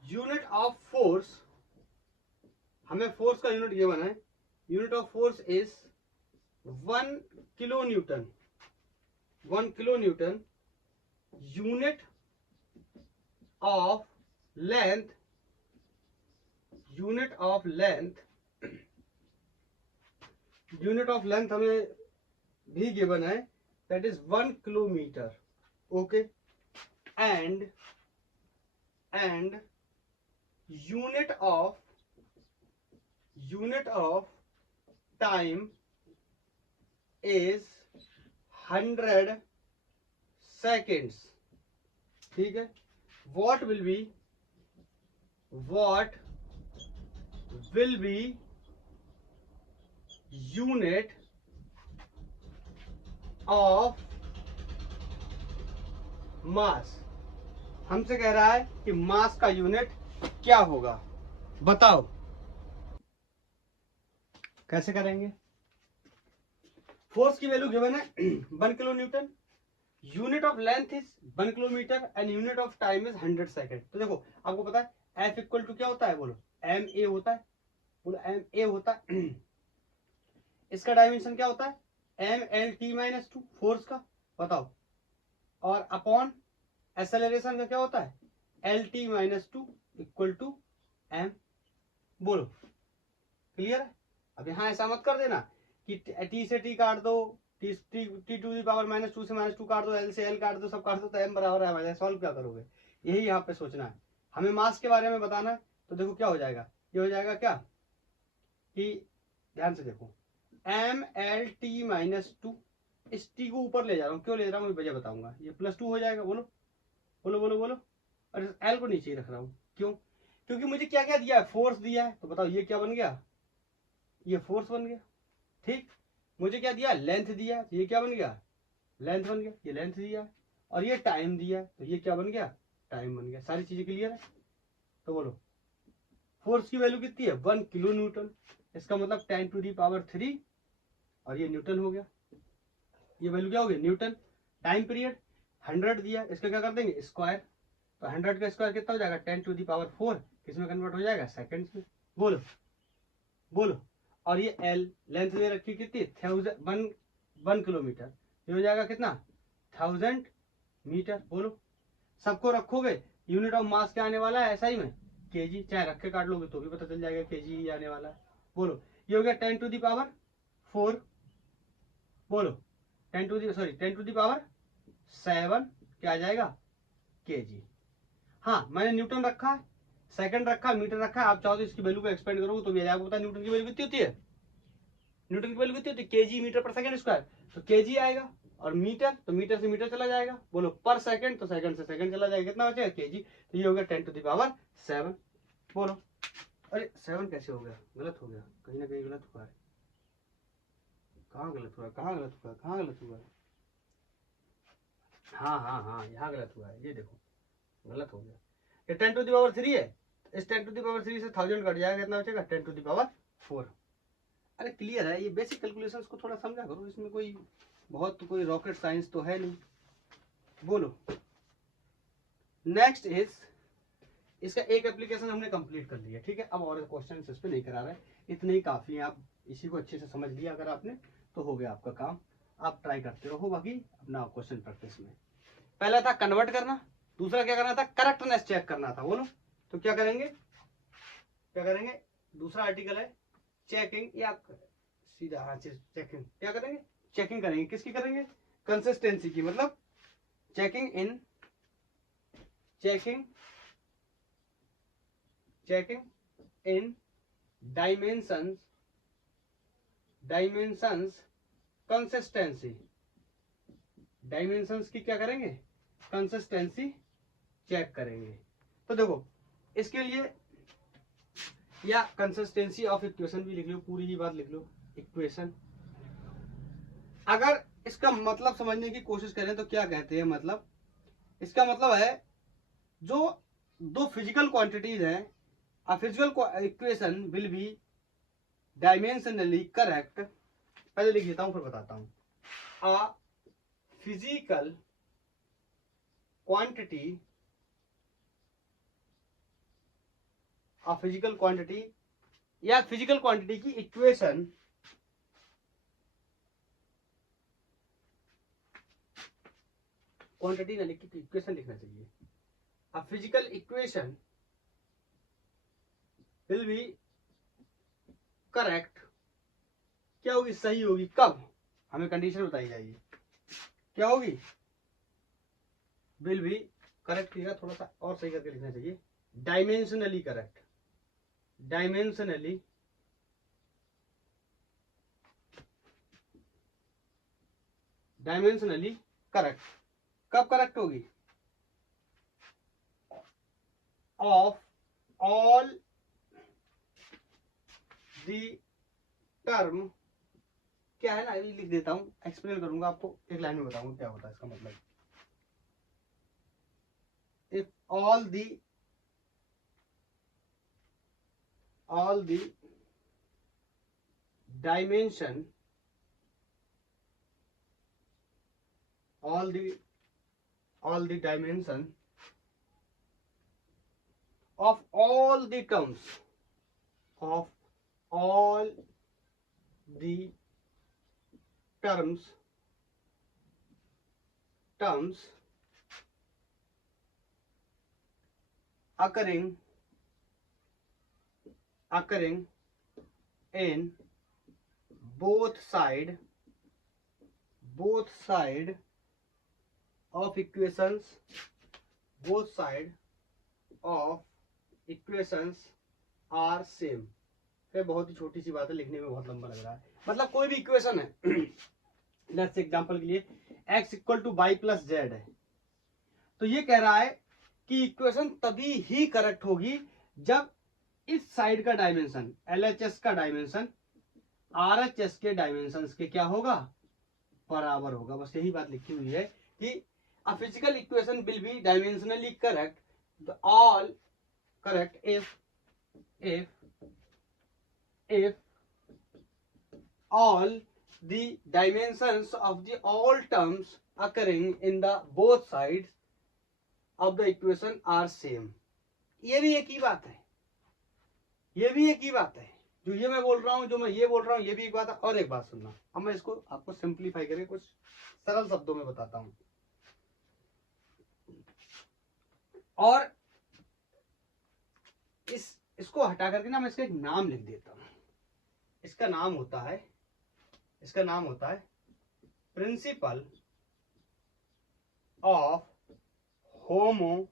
unit of force, हमें फोर्स का यूनिट गिवन है, unit of force is 1 kilo Newton. 1 kilo Newton, unit of length, unit of length हमें भी गिवन है, that is 1 kilometre. Okay, and unit of time is 100 seconds। ठीक है, what will be unit of मास। हमसे कह रहा है कि मास का यूनिट क्या होगा, बताओ कैसे करेंगे। फोर्स की वैल्यू गिवन है 1 kilo Newton, unit of length is 1 kilometre, and unit of time is 100 second. तो देखो आपको पता है F इक्वल टू क्या होता है, बोलो ma होता है, बोलो ma होता है। इसका डायमेंशन क्या होता है mlt-2 फोर्स का, बताओ। और अपॉन एक्सेलरेशन का क्या होता है lt-2 इक्वल टू m। बोलो क्लियर है। अब यहाँ ऐसा मत कर देना कि t से t काट दो, t टू दी पावर -2 से -2 काट दो, l से l काट दो, सब काट दो, तो m बराबर है हमारे। सॉल्व क्या करोगे, यही यहाँ पे सोचना है। हमें मास के बारे में बताना है, तो देखो क्या हो जाएगा, ये हो जाएगा क्या कि ध्यान से देखो mlt-2, इस t को ऊपर ले जा रहा हूँ, क्यों ले रहा हूँ वजह बताऊंगा। ये +2 हो जाएगा, बोलो बोलो बोलो बोलो, और l को नीचे ही रख रहा हूँ, क्यों? क्योंकि मुझे क्या क्या दिया है, फोर्स दिया है, तो बताओ ये क्या बन गया, ये फोर्स बन गया। ठीक, मुझे क्या दिया, लेंथ दिया है, तो ये क्या बन गया, लेंथ बन गया, ये लेंथ दिया है। और ये टाइम दिया है, तो ये क्या बन गया, टाइम बन गया। सारी चीजें क्लियर है? तो बोलो फोर्स की वैल्यू कितनी है, 1 किलो न्यूटन, इसका मतलब 10⁻³ और ये न्यूटन हो गया, ये वैल्यू क्या हो गई, न्यूटन। टाइम पीरियड 100 दिया, इसका क्या कर देंगे, स्क्वायर, तो 100 का स्क्वायर कितना हो जाएगा, 10⁴ किसमें कन्वर्ट हो जाएगा, सेकंड्स में। बोलो बोलो। और ये एल लेंथ दे रखी कितनी, 1 किलोमीटर, ये हो जाएगा कितना, 1000 मीटर। बोलो सबको रखोगे, यूनिट ऑफ मास क्या आने वाला है एसआई में, केजी, चाहे रखे काट लोगे तो भी पता चल जाएगा केजी ही आने वाला है। बोलो ये हो गया 10⁴, बोलो 10⁻7 क्या आ जाएगा, केजी। हाँ मैंने न्यूटन रखा है, सेकंड रखा है, मीटर रखा है, आप चाहो तो इसकी वैल्यू को एक्सपेंड करोगे तो भी आपको पता न्यूटन की वैल्यू कितनी होती है, न्यूटन की वैल्यू कितनी होती है, केजी मीटर पर सेकंड स्क्वायर, तो केजी आएगा। और मीटर, तो मीटर से मीटर चला जाएगा। बोलो पर सेकंड, तो सेकंड से सेकंड चला जाएगा, कितना बचेगा, केजी। तो ये हो गया 10⁻7। बोलो अरे 7 कैसे हो गया, गलत हो गया, कहीं ना कहीं गलत हुआ है, कहाँ गलत हुआ है, कहाँ गलत हुआ है, कहाँ गलत हुआ है, हाँ यहाँ गलत हुआ है, ये देखो गलत हो गया। ये 10⁻3 है, इस 10⁻3 से 1000 कट जाएगा, कितना बचेगा, 10⁻4। अरे क्लियर है, ये बेसिक कैलकुलेशंस को थोड़ा समझा करो, इसमें कोई बहुत कोई रॉकेट साइंस तो है नहीं। बोलो नेक्स्ट इज, इसका एक एप्लीकेशन हमने कंप्लीट कर लिया, ठीक है। अब और क्वेश्चन इस पे नहीं करा रहे, इतने ही काफी है। आप इसी को अच्छे से समझ लिया अगर आपने, तो हो गया आपका काम। आप ट्राई करते रहो बाकी अपना क्वेश्चन प्रैक्टिस में। पहला था कन्वर्ट करना, दूसरा क्या करना था, करेक्टनेस चेक करना था। बोलो तो क्या करेंगे, क्या करेंगे, दूसरा आर्टिकल है चेकिंग, या सीधा हाँ चेकिंग, क्या करेंगे, चेकिंग करेंगे, किसकी करेंगे, कंसिस्टेंसी की, मतलब checking in dimensions consistency, dimensions की क्या करेंगे, कंसिस्टेंसी चेक करेंगे। तो देखो इसके लिए, या कंसिस्टेंसी ऑफ इक्वेशन भी लिख लो, पूरी ही बात लिख लो, इक्वेशन। अगर इसका मतलब समझने की कोशिश करें तो क्या कहते हैं, मतलब इसका मतलब है जो दो फिजिकल क्वांटिटीज हैं, a physical equation will be dimensionally correct. पहले लिख देता हूं फिर बताता हूं। अ फिजिकल क्वांटिटी, या फिजिकल क्वांटिटी की इक्वेशन क्वांटिटी ना लिख के इक्वेशन लिखना चाहिए। A physical equation will be correct, क्या होगी, सही होगी, कब, हमें कंडीशन बताई जाएगी, क्या होगी, विल बी करेक्ट, थोड़ा सा और सही करके लिखना चाहिए, डायमेंशनली करेक्ट, डायमेंशनली करेक्ट, कब करेक्ट होगी, ऑफ ऑल दी टर्म, क्या है ना, अभी लिख देता हूं, एक्सप्लेन करूंगा आपको, एक लाइन में बताऊंगा क्या होता है इसका मतलब। If all the dimension, all the dimension of all the terms, of all the terms occurring in both side of equations, both side of equations are same। ये बहुत ही छोटी सी बात है, लिखने में बहुत लंबा लग रहा है। मतलब कोई भी इक्वेशन है, जैसे एग्जांपल के लिए x = y + z है, तो ये कह रहा है कि इक्वेशन तभी ही करेक्ट होगी जब इस साइड का डायमेंशन LHS का डायमेंशन RHS के डायमेंशन के क्या होगा, बराबर होगा। बस यही बात लिखी हुई है कि a physical equation will be dimensionally correct, the all correct if all the dimensions of the all terms occurring in the both sides of the equation are same। ये भी एक ही बात है, ये भी एक ही बात है, जो ये मैं बोल रहा हूं, जो मैं ये बोल रहा हूं, ये भी एक बात है। और एक बात सुनना, अब मैं इसको आपको सिंप्लीफाई करके कुछ सरल शब्दों में बताता हूं। और इसको हटा करके ना मैं इसका एक नाम लिख देता हूं। इसका नाम होता है principle of homogeneity.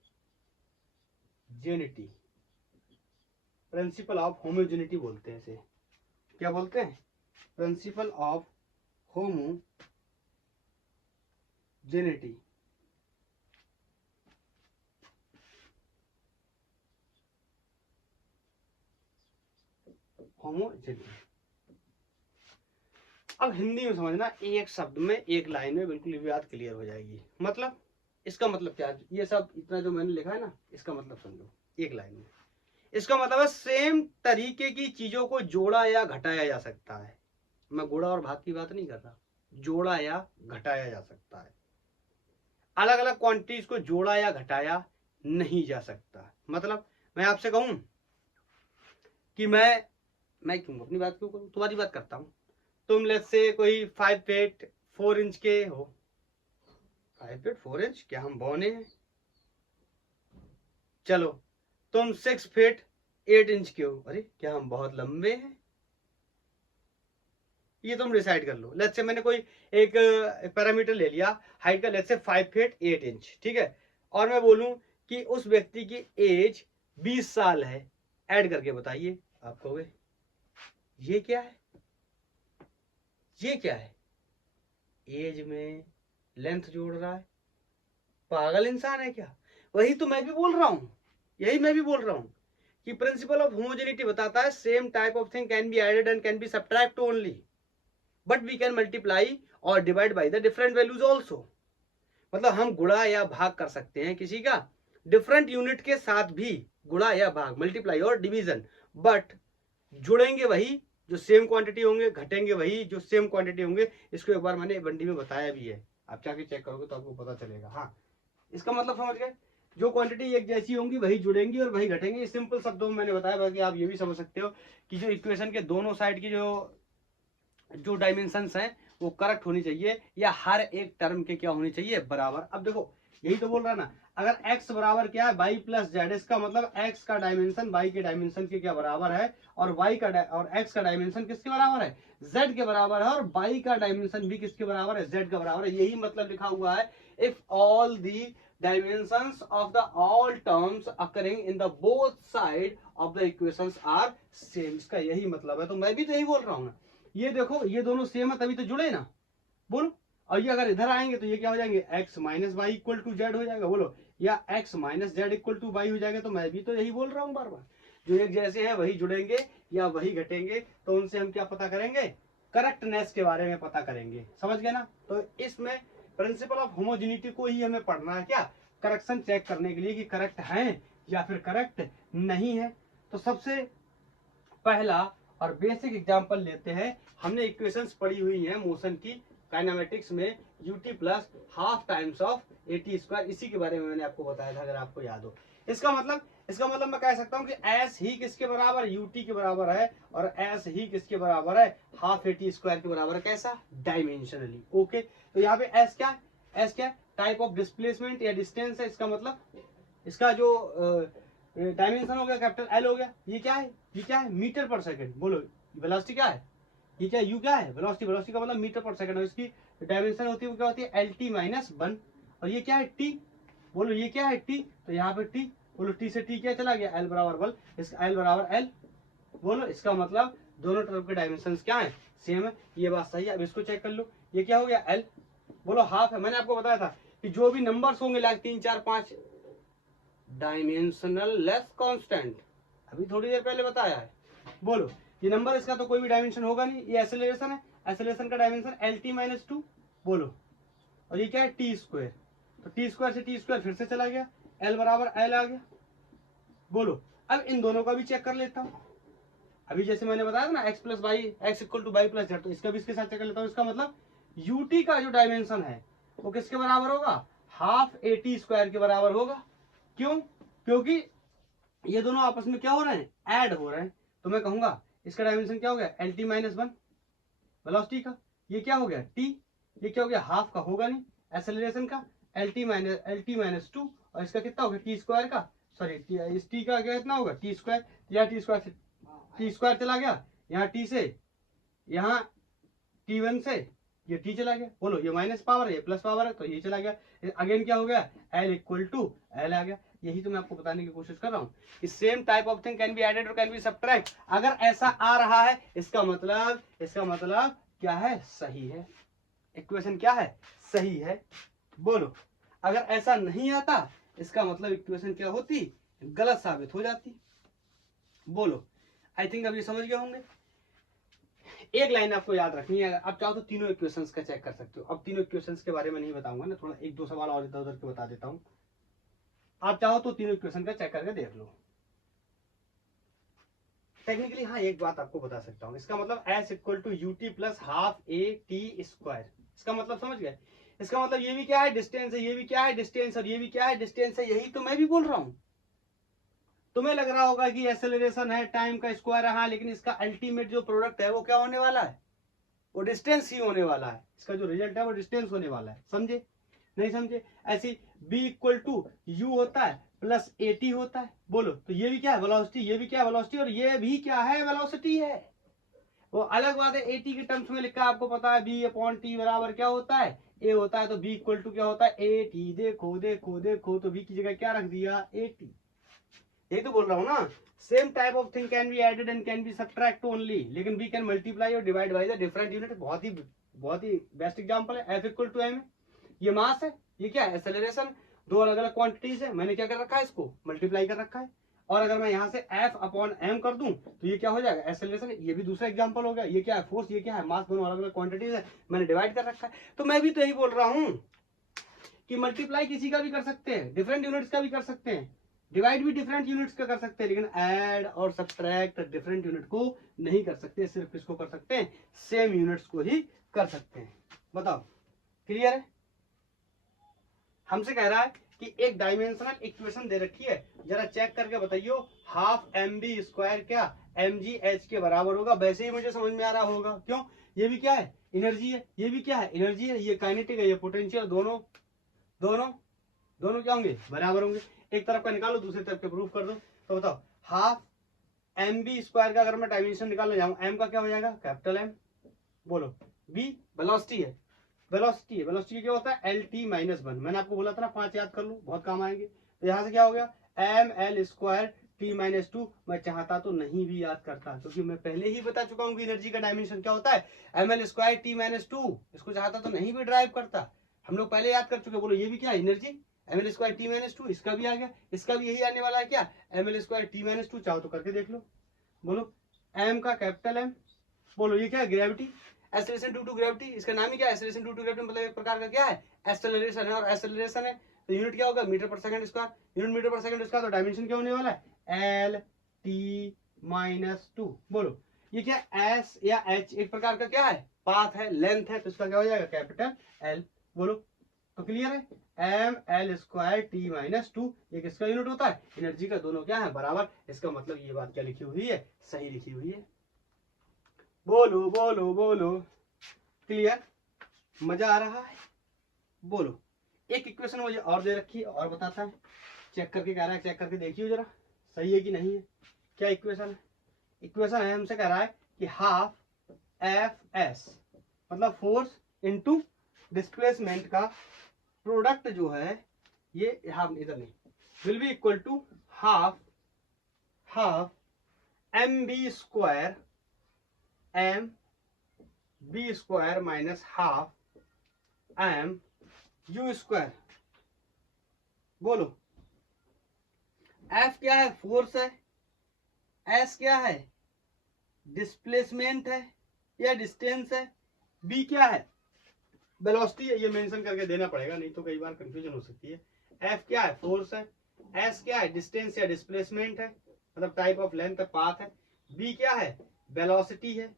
Principal of homogeneity बोलते हैं इसे। क्या बोलते हैं? Principal of homogeneity. अब हिंदी में समझना, एक शब्द में एक लाइन में बिल्कुल ये बात क्लियर हो जाएगी। मतलब इसका मतलब क्या है, ये सब इतना जो मैंने लिखा है ना, इसका मतलब समझो एक लाइन में। इसका मतलब है सेम तरीके की चीजों को जोड़ा या घटाया जा सकता है। मैं गुणा और भाग की बात नहीं कर रहा, जोड़ा या घटाया जा सकता है। अलग अलग क्वांटिटीज को जोड़ा या घटाया नहीं जा सकता। मतलब मैं आपसे कहूं कि मैं क्यों अपनी बात क्यों करूं, तुम्हारी बात करता हूं। तुम लेट्स से कोई 5 फीट 4 इंच के हो। 5 फीट 4 इंच, क्या हम बौने हैं? चलो तुम 6 फीट 8 इंच के हो। अरे क्या हम बहुत लंबे हैं? ये तुम डिसाइड कर लो। लेट्स से मैंने कोई एक पैरामीटर ले लिया हाइट का, लेट्स से 5 फीट 8 इंच, ठीक है। और मैं बोलूं कि उस व्यक्ति की एज 20 साल है, ऐड करके बताइए। आप कहोगे ये क्या है, ये क्या है? एज में लेंथ जोड़ रहा है, पागल इंसान है क्या? वही तो मैं भी बोल रहा हूं, यही मैं भी बोल रहा हूं कि प्रिंसिपल ऑफ होमोजेनिटी बताता है same type of thing can be added and can be subtract only, but we can multiply और divide by the different values also. मतलब हम गुणा या भाग कर सकते हैं किसी का डिफरेंट यूनिट के साथ भी, गुणा या भाग, मल्टीप्लाई और डिवीजन, बट जुड़ेंगे वही जो सेम क्वांटिटी होंगे, घटेंगे वही जो सेम क्वांटिटी होंगे। इसको एक बार मैंने बंडी में बताया भी है, आप जाके चेक करोगे तो आपको पता चलेगा। हाँ, इसका मतलब समझ गए, जो क्वांटिटी एक जैसी होंगी वही जुड़ेंगी और वही घटेंगे। इस सिंपल शब्दों में मैंने बताया। बाकी आप ये भी समझ सकते हो कि जो इक्वेशन के दोनों साइड की जो डायमेंशंस हैं वो करेक्ट होनी चाहिए, या हर एक टर्म के क्या होनी चाहिए, बराबर। अब देखो यही तो बोल रहा ना, अगर x बराबर क्या है, y प्लस जेड, इसका मतलब x का डायमेंशन y के डायमेंशन के क्या बराबर है, और y का और x का डायमेंशन किसके बराबर है, z के बराबर है, और y का डायमेंशन भी किसके बराबर है, z का बराबर है। यही मतलब लिखा हुआ है, if all the dimensions of the all terms occurring in the both side of the equations are same। इसका यही मतलब है। तो मैं भी तो यही बोल रहा हूं ना, ये देखो ये दोनों सेम है तभी तो जुड़े ना, बोलो। और ये अगर इधर आएंगे तो ये क्या हो जाएंगे, x minus Y equal to Z हो जाएगा, बोलो, या x minus Z equal to Y हो जाएगा। तो मैं भी तो यही बोल रहा हूँ बार बार, जो एक जैसे है वही जुड़ेंगे या वही घटेंगे। तो उनसे हम क्या पता करेंगे, करेक्टनेस के बारे में पता करेंगे। समझ गए ना? तो इसमें प्रिंसिपल ऑफ होमोजेनिटी को ही हमें पढ़ना है, क्या, करेक्शन चेक करने के लिए कि करेक्ट है या फिर करेक्ट नहीं है। तो सबसे पहला और बेसिक एग्जांपल लेते हैं। हमने इक्वेशंस पढ़ी हुई हैं मोशन की काइनेमेटिक्स में, ut plus half times of at square, इसी के बारे में मैंने आपको बताया था, अगर आपको याद हो। इसका मतलब मैं कह सकता हूं कि s ही किसके बराबर, ut के बराबर है, और s ही किसके बराबर है, हाफ at स्क्वायर के बराबर है। कैसा, डायमेंशनली। ओके, तो यहाँ पे s क्या है, टाइप ऑफ डिस्प्लेसमेंट या डिस्टेंस है। इसका मतलब इसका जो डायमेंशन हो गया कैपिटल L हो गया। ये क्या है, मीटर पर सेकंड। बोलो वेलोसिटी क्या है, ये क्या, u क्या है, वेलोसिटी का मतलब मीटर पर सेकंड। और इसकी डायमेंशन होती है, क्या होती है, LT माइनस 1। और ये क्या है, t। बोलो ये क्या है, t। तो यहाँ पे t, बोलो t से t क्या चला गया, L बराबर बल, इसका L बराबर L। बोलो इसका मतलब दोनों तरफ के डायमेंशन क्या है, सेम है। ये बात सही है। अब इसको चेक कर लो, ये क्या हो गया, L। बोलो हाफ है। मैंने आपको बताया था कि जो भी नंबर्स होंगे लाइक 3 4 5 डायमेंशनल लेस कांस्टेंट, अभी थोड़ी देर पहले बताया है। बोलो ये नंबर, इसका तो कोई भी डायमेंशन होगा नहीं, ये एक्सेलरेशन है, एक्सेलरेशन का डायमेंशन LT-2। बोलो और ये क्या है t², तो t² से t² फिर से चला गया, L बराबर L आ गया। बोलो अब इन दोनों का भी चेक कर लेता हूं। अभी जैसे मैंने बताया था ना x plus Y X equal to Y plus Z, तो इसका भी इसके साथ चेक कर लेता हूं। इसका मतलब ut का जो डायमेंशन है वो किसके बराबर होगा, हाफ AT² के बराबर होगा। क्यों, क्योंकि ये दोनों आपस में क्या हो रहे हैं, ऐड हो रहे हैं। तो मैं कहूंगा इसका डायमेंशन क्या हो गया, LT-1 वेलोसिटी का, ये क्या हो गया t, ये क्या हो गया हाफ का होगा नहीं, एक्सेलरेशन का LT-2, और इसका कितना होगा t² का, सॉरी इस t का क्या कितना होगा t², या t² से t² चला गया, यहाँ t से यहाँ t1 से ये t चला गया। बोलो ये माइनस पावर है ये प्लस पावर है, तो ये चला गया। अगेन क्या हो गया, L इक्वल टू L आ गया। यही तो मैं आपको बताने की कोशिश कर रहा हूँ। Same type of thing can be added और कैन बी सब्ट्रैक्ट। अगर ऐसा आ रहा है इसका मतलब क्या है, सही है। इक्वेशन क्या है, सही है। बोलो अगर ऐसा नहीं आता इसका मतलब इक्वेशन क्या होती, गलत साबित हो जाती। बोलो आई थिंक अब ये समझ गए होंगे। एक लाइन आपको याद रखनी है, अब चाहो तो तीनों इक्वेशंस का चेक कर सकते हो। अब तीनों इक्वेशंस के बारे में नहीं बताऊंगा ना, थोड़ा एक दो सवाल और इधर उधर के बता देता हूं। आप चाहो तो तीनों इक्वेशन का चेक करके देख लो। टेक्निकली हाँ एक बात आपको बता सकता हूँ, इसका मतलब S equal to UT plus half AT²। इसका मतलब समझ गए, इसका मतलब ये भी क्या है डिस्टेंस है, ये भी क्या है डिस्टेंस, और ये भी क्या है डिस्टेंस है। यही तो मैं भी बोल रहा हूँ। तुम्हें लग रहा होगा कि एक्सेलरेशन है, टाइम का स्क्वायर है, हाँ, लेकिन इसका अल्टीमेट जो प्रोडक्ट है वो क्या होने वाला है, वो डिस्टेंस ही होने वाला है। इसका जो रिजल्ट है वो डिस्टेंस होने वाला है। समझे नहीं समझे। ऐसी B इक्वल टू यू होता है प्लस AT होता है। बोलो तो ये भी क्या है वेलोसिटी, ये भी क्या है वेलोसिटी, और ये भी क्या है वेलोसिटी है। वो अलग बात है AT के टर्म्स में लिखा है, आपको पता है B/T बराबर क्या होता है, A होता है। तो B इक्वल टू क्या होता है AT। देखो देखो देखो, तो B की जगह क्या रख दिया AT। यही तो बोल रहा हूँ ना। Same type of thing can be added and can be subtract only, लेकिन वी कैन मल्टीप्लाई और divide by the different unit. बहुत ही बेस्ट एग्जांपल है। F इक्वल टू M, ये मास है, ये क्या है एक्सेलरेशन। दो अलग अलग क्वांटिटीज है, मैंने क्या कर रखा है इसको मल्टीप्लाई कर रखा है। और अगर मैं यहाँ से F/m कर दूं तो ये क्या हो जाएगा एक्सेलरेशन। ये भी दूसरा एग्जांपल हो गया। ये क्या है फोर्स, ये क्या है मास, दोनों अलग अलग क्वांटिटीज है, मैंने डिवाइड कर रखा है। तो मैं भी तो यही बोल रहा हूँ कि मल्टीप्लाई किसी का भी कर सकते हैं, डिफरेंट यूनिट्स का भी कर सकते हैं, डिवाइड भी डिफरेंट यूनिट्स का कर सकते हैं, लेकिन ऐड और सब्ट्रैक्ट डिफरेंट यूनिट को नहीं कर सकते। सिर्फ इसको कर सकते हैं, सेम यूनिट्स को ही कर सकते हैं। बताओ क्लियर है। हमसे कह रहा है कि एक डायमेंशनल इक्वेशन दे रखी है, जरा चेक करके बताइयो हाफ mv² क्या mgh के बराबर होगा। वैसे ही मुझे समझ में आ रहा होगा, क्यों, ये भी क्या है एनर्जी है, ये भी क्या है एनर्जी है, ये काइनेटिक है, ये पोटेंशियल, दोनों दोनों दोनों क्या होंगे बराबर होंगे। एक तरफ का निकालो दूसरी तरफ के प्रूफ कर दो। तो बताओ हाफ mv² का अगर मैं डायमेंशन निकालने जाऊं, m का क्या हो जाएगा कैपिटल M। बोलो v वेलोसिटी है, वेलोसिटी क्या होता है LT-1। मैंने आपको बोला था ना 5 याद कर लो, बहुत काम आएंगे। तो यहाँ से क्या हो गया ml² T-2। मैं चाहता तो नहीं भी याद करता, क्योंकि मैं पहले ही बता चुका हूँ कि एनर्जी का डायमेंशन क्या होता है ml² T-2। इसको चाहता तो नहीं भी ड्राइव करता, हम लोग पहले याद कर चुके। बोलो ये भी क्या है एनर्जी ml² T-2। इसका भी आ गया, इसका भी यही आने वाला है क्या ml² T-2। चाहो तो करके देख लो। बोलो m का कैपिटल M। बोलो ये क्या है gravity, acceleration due to gravity. इसका नाम ही क्या है एक्सेलरेशन ड्यू टू ग्रेविटी, मतलब एक प्रकार का क्या है एक्सेलरेशन है। और एक्सेलरेशन है तो यूनिट क्या होगा मीटर पर सेकंड स्क्वायर, यूनिट मीटर पर सेकंड स्क्वायर। तो डायमेंशन क्या होने वाला है LT-2। बोलो ये क्या S या H एक प्रकार का क्या है पाथ है, लेंथ है, तो इसका क्या हो जाएगा कैपिटल L। बोलो तो क्लियर है ml² T-2 ये किसका यूनिट होता है एनर्जी का। दोनों क्या है बराबर। इसका मतलब ये बात क्या लिखी हुई है, सही लिखी हुई है। बोलो बोलो बोलो क्लियर, मजा आ रहा है। बोलो एक इक्वेशन मुझे और दे रखी है और बताता है, चेक करके कह रहा है, चेक करके देखिए जरा सही है कि नहीं है। क्या इक्वेशन है, इक्वेशन है हमसे कह रहा है कि हाफ Fs मतलब फोर्स इनटू डिस्प्लेसमेंट का प्रोडक्ट जो है ये यहाँ इधर नहीं, will be equal to half mv² b² minus half m u²। बोलो एफ क्या है, फोर्स है, एस क्या है, डिस्प्लेसमेंट है या डिस्टेंस है, बी क्या है, वेलोसिटी है। ये मेंशन करके देना पड़ेगा, नहीं तो कई बार कंफ्यूजन हो सकती है। एफ क्या है, फोर्स है, एस क्या है, डिस्टेंस या डिस्प्लेसमेंट है, मतलब टाइप ऑफ लेंथ है, पाथ है, बी क्या है, वेलोसिटी है,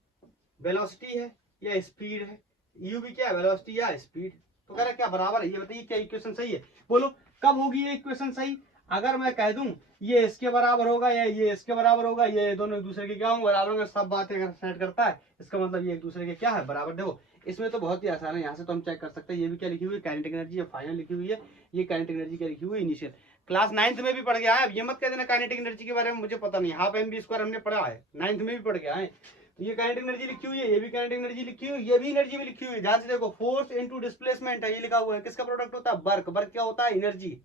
वेलोसिटी है या स्पीड है, यू भी क्या है, वेलोसिटी या स्पीड। तो कह रहा क्या बराबर है, ये बताइए क्या इक्वेशन सही है। बोलो कब होगी ये इक्वेशन सही, अगर मैं कह दूं ये इसके बराबर होगा या ये इसके बराबर होगा, ये दोनों एक दूसरे के क्या होंगे, बराबर होंगे, सब बातें अगर सेट करता है इसका मतलब ये एक दूसरे के क्या है, बराबर। देखो इसमें तो बहुत ही आसान है, यहाँ से तो हम चेक कर सकते हैं। ये भी क्या लिखी हुई है, काइनेटिक एनर्जी, ये फाइनल लिखी हुई है, ये काइनेटिक एनर्जी क्या लिखी हुई है, इनिशियल। क्लास 9th में भी पढ़ गया है, अब ये मत कह देना काइनेटिक एनर्जी के बारे में मुझे पता नहीं, हाफ एम बी स्क्वायर हमने पढ़ा है, 9th में भी पढ़ गया है। तो ये काइनेटिक एनर्जी लिखी हुई है, ये भी काइनेटिक एनर्जी लिखी हुई है, ये भी एनर्जी भी लिखी हुई है। ध्यान से देखो, फोर्स इनटू डिस्प्लेसमेंट है, ये लिखा हुआ है, किसका प्रोडक्ट होता है, वर्क। वर्क क्या होता है, एनर्जी।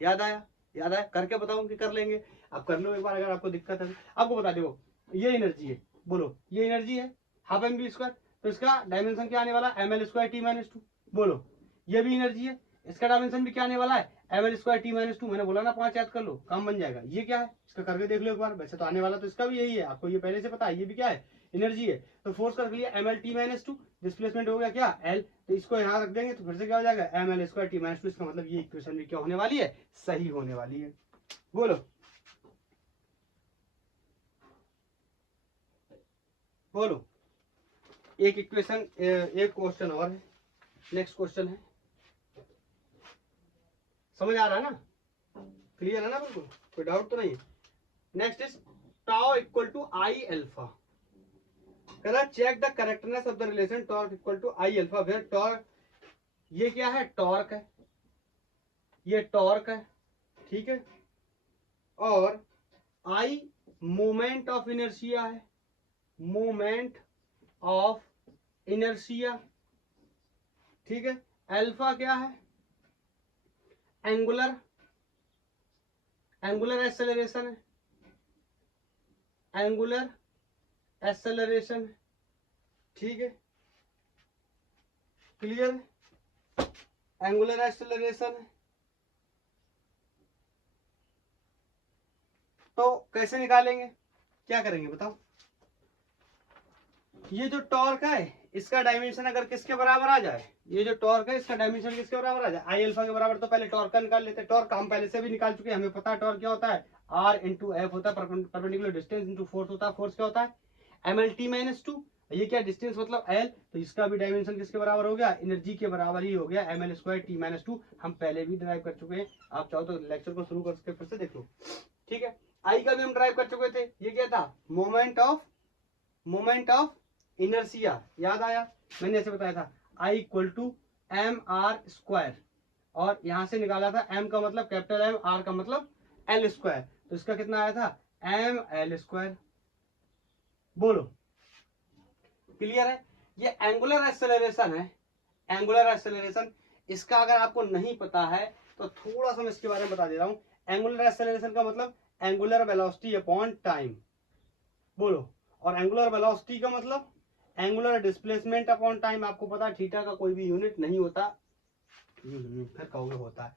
याद आया, याद आया, करके बताऊं कि कर लेंगे, अब कर लो एक बार अगर आपको दिक्कत है। आपको बता दो ये एनर्जी है, बोलो ये एनर्जी है हाफ एम बी स्क्वायर, तो इसका डायमेंशन क्या आने वाला, M L square T minus two. बोलो ये भी एनर्जी है, इसका डायमेंशन भी क्या आने वाला है, M L square T minus two. मैंने बोला ना 5 याद कर लो, काम बन जाएगा। ये क्या है, इसका करके देख लो एक बार, वैसे तो आने वाला तो इसका भी यही है, आपको ये पहले से पता है, ये भी क्या है, एनर्जी है। तो फोर्स कर लिया M L T minus two, displacement हो गया क्या, एल, तो इसको यहाँ रख देंगे तो फिर से क्या हो जाएगा, M L square T minus two. इसका मतलब ये इक्वेशन भी क्या होने वाली है, सही होने वाली है। बोलो बोलो, एक इक्वेशन, एक क्वेश्चन और है, नेक्स्ट क्वेश्चन है, समझ आ रहा है ना, क्लियर है ना, बिल्कुल कोई डाउट तो नहीं है। Next is tau equal to I alpha. कहता check the correctness of the relation torque equal to I alpha, where torque, ये क्या है, टॉर्क है, ये टॉर्क है, ठीक है, और आई मोमेंट ऑफ इनर्शिया है, मोमेंट ऑफ इनर्शिया, ठीक है। अल्फा क्या है, एंगुलर, एंगुलर एक्सेलरेशन है, एंगुलर एक्सेलरेशन है, ठीक है, क्लियर है, एंगुलर एक्सेलरेशन है। तो कैसे निकालेंगे, क्या करेंगे बताओ। ये जो टॉर्क है इसका डायमेंशन अगर किसके बराबर आ जाए, ये जो टॉर्क है इसका डायमेंशन किसके बराबर आ जाए, आई अल्फा के बराबर, तो पहले टॉर्क का निकाल लेते हैं। टॉर्क हम पहले से भी निकाल चुके हैं, हमें पता है टॉर्क क्या होता है, आर इंटू एफ होता है, परपेंडिकुलर डिस्टेंस इंटू फोर्स होता है। फोर्स क्या होता है, M L T minus two, ये क्या डिस्टेंस मतलब एल, तो इसका भी डायमेंशन किसके बराबर हो गया, एनर्जी के बराबर ही हो गया, M L square T minus two. हम पहले भी ड्राइव कर चुके हैं, आप चाहो तो लेक्चर को शुरू करके फिर से देख लो, ठीक है। आई का भी हम ड्राइव कर चुके थे, ये क्या था, मोमेंट ऑफ इनर्शिया, याद आया, मैंने ऐसे बताया था, I equal to m r square, और यहां से निकाला था एम का मतलब कैपिटल एम, आर का मतलब एल स्क्वायर, तो इसका कितना आया था, एम एल स्क्वायर। बोलो क्लियर है। ये एंगुलर एक्सेलरेशन है, एंगुलर एक्सेलरेशन, इसका अगर आपको नहीं पता है तो थोड़ा सा मैं इसके बारे में बता दे रहा हूं। एंगुलर एक्सेलरेशन का मतलब एंगुलर वेलोसिटी अपॉन टाइम, बोलो, और एंगुलर वेलोसिटी का मतलब एंगुलर डिस्प्लेसमेंट अपॉन टाइम। आपको पता है थीटा का कोई भी यूनिट नहीं होता, फिर कहोगे होता है,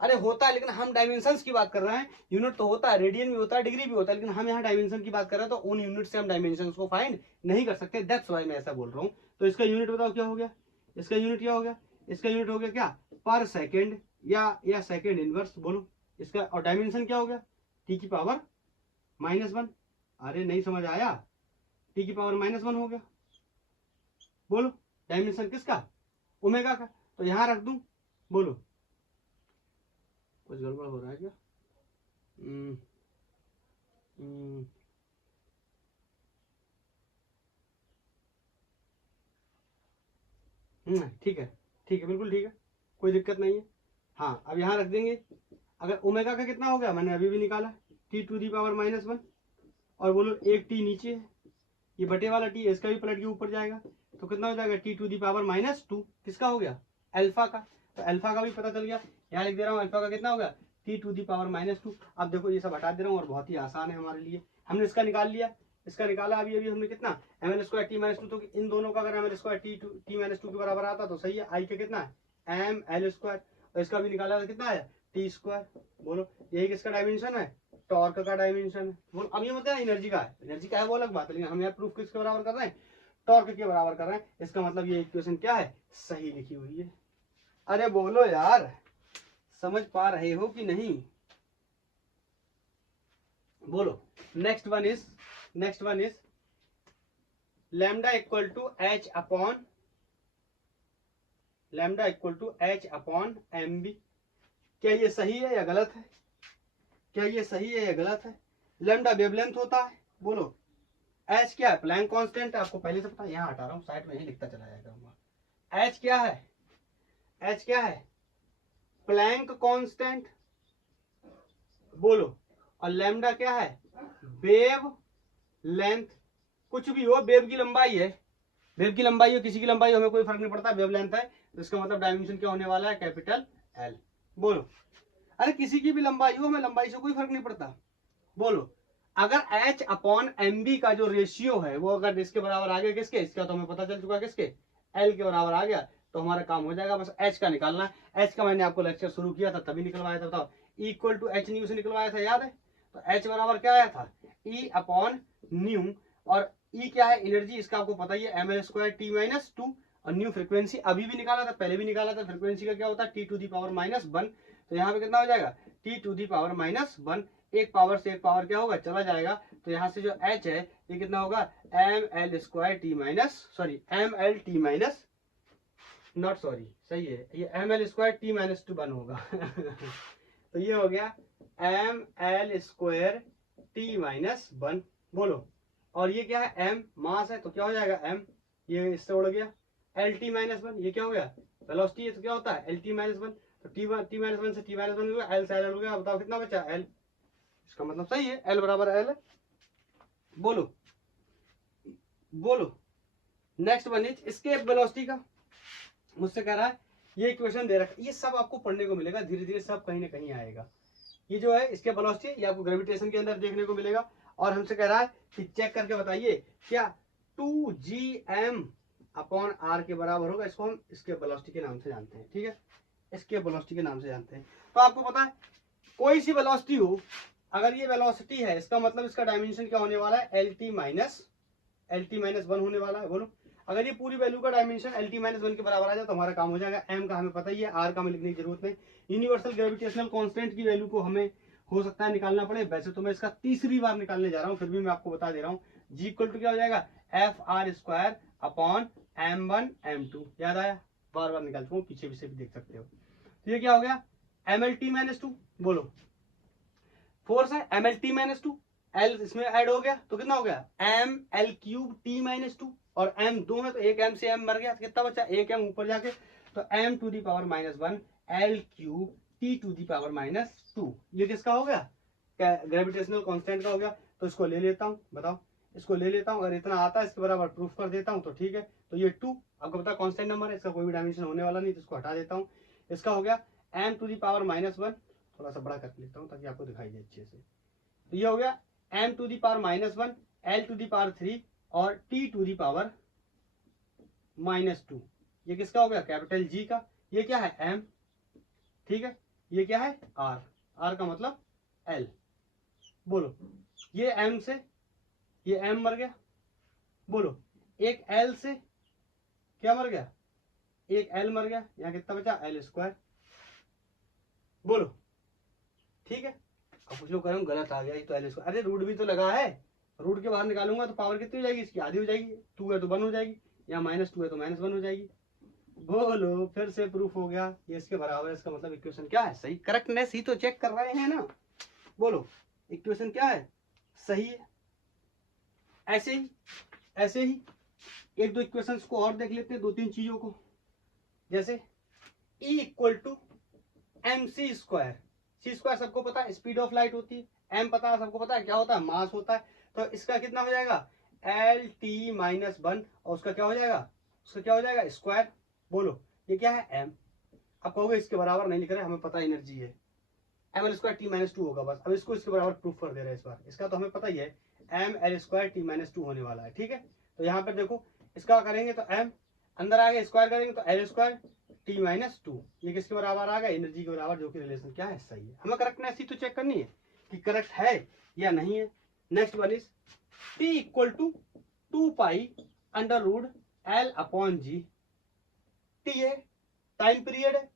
अरे होता है, लेकिन हम डायमेंशंस की बात कर रहे हैं। यूनिट तो होता है, रेडियन भी होता है, डिग्री भी होता है, लेकिन हम यहाँ डायमेंशन की बात कर रहे हैं, तो उन यूनिट से हम डायमेंशंस को फाइंड नहीं कर सकते, दैट्स व्हाई मैं ऐसा बोल रहा हूँ। तो इसका यूनिट बताओ क्या हो गया, इसका यूनिट क्या हो गया, इसका यूनिट हो गया क्या, पर सेकेंड या सेकेंड इनवर्स। बोलो इसका, और डायमेंशन क्या हो गया, टी की पावर -1। अरे नहीं समझ आया, टी की पावर -1 हो गया। बोलो डायमेंशन किसका, ओमेगा का, तो यहां रख दूं। बोलो कुछ गड़बड़ हो रहा है क्या, ठीक है, ठीक है, बिल्कुल ठीक है, कोई दिक्कत नहीं है। हाँ अब यहाँ रख देंगे, अगर ओमेगा का कितना हो गया, मैंने अभी भी निकाला, टी टू दी पावर -1, और बोलो एक टी नीचे है, ये बटे वाला टी, इसका भी पलट के ऊपर जाएगा, तो कितना हो जाएगा, टी टू दी पावर -2, किसका हो गया, अल्फा का। तो अल्फा का भी पता चल गया, यहाँ लिख दे रहा हूँ, अल्फा का कितना होगा, टी टू दी पावर -2। अब देखो ये सब हटा दे रहा हूँ, और बहुत ही आसान है हमारे लिए, हमने इसका निकाल लिया, इसका निकाला अभी अभी हमने कितना, एम एल स्क्वायर टी -2, तो इन दोनों का अगर एम एल स्क्वायर टी -2 के बराबर आता तो सही है, आई का कितना है, एम एल स्क्वायर, और इसका भी निकाला था कितना है, टी स्क्वायर। बोलो यही किसका डायमेंशन है, टॉर्क का डायमेंशन है। बोलो अब ये मतलब एनर्जी का है, एनर्जी का है वो अलग बात है, लेकिन हम यहाँ प्रूफ किसके बराबर कर रहे हैं, टॉर्क के बराबर कर रहे हैं। इसका मतलब ये इक्वेशन क्या है, सही लिखी हुई है। अरे बोलो यार, समझ पा रहे हो कि नहीं, बोलो। Next one is lambda equal to H upon M B. क्या ये सही है या गलत है, क्या ये सही है या गलत है। लैम्डा वेवलेंथ होता है, बोलो। एच क्या है, प्लैंक कांस्टेंट, आपको पहले से पता है, यहाँ हटा रहा हूँ साइड में ही लिखता चला जाएगा। एच क्या है, एच क्या है, प्लैंक कांस्टेंट, बोलो। और लैम्डा क्या है, वेव लेंथ। कुछ भी हो, वेव की लंबाई है, वेव की लंबाई हो, किसी की लंबाई हो, हमें कोई फर्क नहीं पड़ता, वेव लेंथ है, तो इसका मतलब डायमेंशन क्या होने वाला है, कैपिटल एल। बोलो अरे किसी की भी लंबाई हो, हमें लंबाई से कोई फर्क नहीं पड़ता। बोलो अगर h अपॉन एम बी का जो रेशियो है वो अगर इसके बराबर आ गया, किसके, इसका तो हमें पता चल चुका, किसके, एल के बराबर आ गया, तो हमारा काम हो जाएगा। बस h का निकालना है। h का मैंने आपको लेक्चर शुरू किया था तभी निकलवाया था, बताओ। इक्वल टू एच न्यू से निकलवाया था, याद है। तो h बराबर क्या आया था, E अपॉन न्यू। और E क्या है, एनर्जी, इसका आपको पता ही है, ml square T minus two. और न्यू फ्रीक्वेंसी अभी भी निकाला था, पहले भी निकाला था, फ्रीक्वेंसी का क्या होता है, T to the power minus one. तो यहाँ पे कितना हो जाएगा, T to the power minus one. एक पावर से एक पावर क्या होगा, चला जाएगा। तो यहाँ से जो h है ये कितना होगा, M L square T minus, sorry M L T minus, not sorry, सही है, ये M L square T minus two one होगा। तो ये हो गया M L square T minus one. बोलो और ये क्या है, एम मास है, तो क्या हो जाएगा, एम, ये इससे उड़ गया, एल टी माइनस वन, ये क्या हो गया, वेलोसिटी है, तो क्या होता है, एल टी माइनस वन। तो टी माइनस वन से टी माइनस वन हो गया, एल से एल हो गया। बताओ कितना बचा, एल। इसका मतलब सही है, एल बराबर एल है। बोलो बोलो। Next one is escape velocity का, मुझसे कह रहा है, ये इक्वेशन दे रखा है, ये सब आपको पढ़ने को मिलेगा, धीरे धीरे सब कहीं ना कहीं आएगा। ये जो है इसके वेलोसिटी, ये आपको ग्रेविटेशन के अंदर देखने को मिलेगा। और हमसे कह रहा है कि चेक करके बताइए क्या 2gm अपॉन आर के बराबर होगा। इसको हम इसके वेलोसिटी के नाम से जानते हैं, ठीक है, इसके वेलोसिटी के नाम से जानते हैं। तो आपको पता है कोई सी वेलोसिटी हो, अगर ये वेलोसिटी है, इसका मतलब इसका डायमेंशन क्या होने वाला है, एल टी माइनस वन होने वाला है। बोलो अगर ये पूरी वैल्यू का dimension L T minus one के बराबर आ जाए तो हमारा काम हो जाएगा। एम का हमें पता ही है, आर का हमें लिखने की जरूरत नहीं। यूनिवर्सल ग्रेविटेशनल कांस्टेंट की वैल्यू को हमें हो सकता है निकालना पड़े, वैसे तो मैं इसका तीसरी बार निकालने जा रहा हूँ, फिर भी मैं आपको बता दे रहा हूँ। जी इक्वल टू क्या हो जाएगा, F R square upon M one M two. याद आया, बार बार निकाल चुका हूँ, पीछे पीछे भी देख सकते हो। तो ये क्या हो गया, M L T minus two. बोलो फोर्स है M L T minus two, L इसमें ऐड हो गया तो कितना हो गया, M L cube T minus two. और एम दो है तो एक एम से एम मर गया, तो कितना बचा, एक एम ऊपर जाके, तो M to the power minus one L cube T to the power minus two. ये किसका हो गया, ग्रेविटेशनल कांस्टेंट का हो गया। तो इसको ले लेता हूँ, बताओ, इसको ले लेता हूँ, अगर इतना आता है इसके बराबर प्रूफ कर देता हूँ तो ठीक है। तो ये टू आपको पता कांस्टेंट नंबर है, इसका कोई भी डायमेंशन होने वाला नहीं, तो इसको हटा देता हूँ। इसका हो गया M to the power minus one, थोड़ा सा बड़ा कर लेता हूँ ताकि आपको दिखाई दे अच्छे से। तो ये हो गया M to the power minus one, l to the power three और t to the power minus two. ये किसका हो गया, कैपिटल जी का। ये क्या है, एम, ठीक है, ये क्या है, आर, आर का मतलब एल। बोलो ये एम से ये एम मर गया। बोलो एक एल से क्या मर गया, एक एल मर गया, यहाँ कितना बचा, एल स्क्वायर। बोलो ठीक है। अब कुछ लोग कह रहे गलत आ गया, ये तो एल स्क्वायर, अरे रूट भी तो लगा है, रूट के बाहर निकालूंगा तो पावर कितनी हो जाएगी, इसकी आधी हो जाएगी, टू है तो वन हो जाएगी, या माइनस टू है तो माइनस वन हो जाएगी। बोलो फिर से प्रूफ हो गया, ये इसके बराबर है, इसका मतलब इक्वेशन क्या है, सही, करेक्टनेस ही तो चेक कर रहे हैं ना। बोलो इक्वेशन क्या है, सही है। ऐसे ही एक दो इक्वेशंस को और देख लेते हैं, दो तीन चीजों को, जैसे E equal to M C square. C square सबको पता है स्पीड ऑफ लाइट होती है, एम पता है सबको पता है क्या होता है, मास होता है। तो इसका कितना हो जाएगा, एल टी माइनस वन, और उसका क्या हो जाएगा, उसका क्या हो जाएगा, स्क्वायर। बोलो ये क्या है, एम। अब कहोगे इसके बराबर नहीं लिख रहे, हमें पता एनर्जी है, M L square T minus two होगा बस। अब इसको इसके बराबर प्रूफ कर दे रहे हैं इस बार, इसका तो हमें पता ही है, M L square T minus two होने वाला है, ठीक है। तो यहाँ पर देखो इसका करेंगे तो एम, अंदर आगे स्क्वायर करेंगे तो L square T minus two, ये किसके बराबर आ गया, एनर्जी के बराबर, जो कि रिलेशन क्या है, सही है। हमें करेक्टनेस ही तो चेक करनी है कि करेक्ट है या नहीं है। Next one is T equal to 2 pi under root L upon G. T है, टाइम पीरियड है,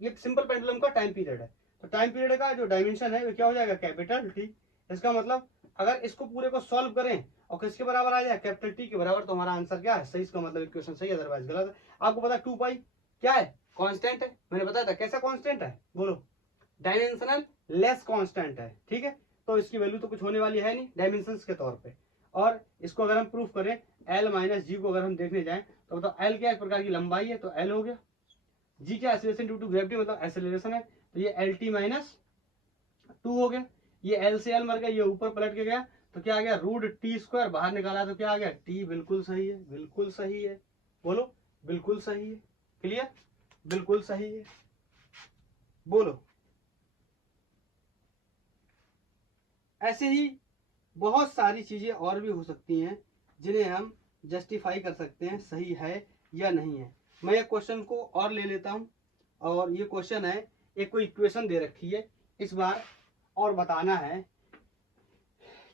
ये सिंपल पेंडुलम का टाइम पीरियड है। तो टाइम पीरियड का जो डायमेंशन है वो क्या हो जाएगा, कैपिटल टी। इसका मतलब अगर इसको पूरे को सॉल्व करें और किसके बराबर आ जाए, कैपिटल टी के बराबर, तो हमारा आंसर क्या है, सही। इसका मतलब इक्वेशन सही, अदरवाइज गलत है। आपको पता है 2 पाई क्या है, कांस्टेंट है, मैंने बताया था। कैसा कांस्टेंट है, बोलो, डायमेंशनल लेस कांस्टेंट है, ठीक है। तो इसकी वैल्यू तो कुछ होने वाली है नहीं डायमेंशंस के तौर पे। और इसको अगर हम प्रूफ करें, एल माइनस जी को अगर हम देखने जाएं तो बताओ एल क्या एक प्रकार की लंबाई है, तो एल हो गया। जी क्या, एक्सीलरेशन ड्यू टू ग्रेविटी, मतलब एक्सीलरेशन है, तो ये एल टी माइनस टू हो गया। ये एल से एल मर गया, ये ऊपर पलट के गया, तो क्या आ गया, रूट टी स्क्वायर, बाहर निकाला तो क्या आ गया, टी। बिल्कुल सही है, बिल्कुल सही है, बोलो, बिल्कुल सही है। क्लियर, बिल्कुल सही है, बोलो। ऐसे ही बहुत सारी चीजें और भी हो सकती हैं जिन्हें हम जस्टिफाई कर सकते हैं सही है या नहीं है। मैं एक क्वेश्चन को और ले लेता हूं, और ये क्वेश्चन है, एक कोई इक्वेशन दे रखी है इस बार, और बताना है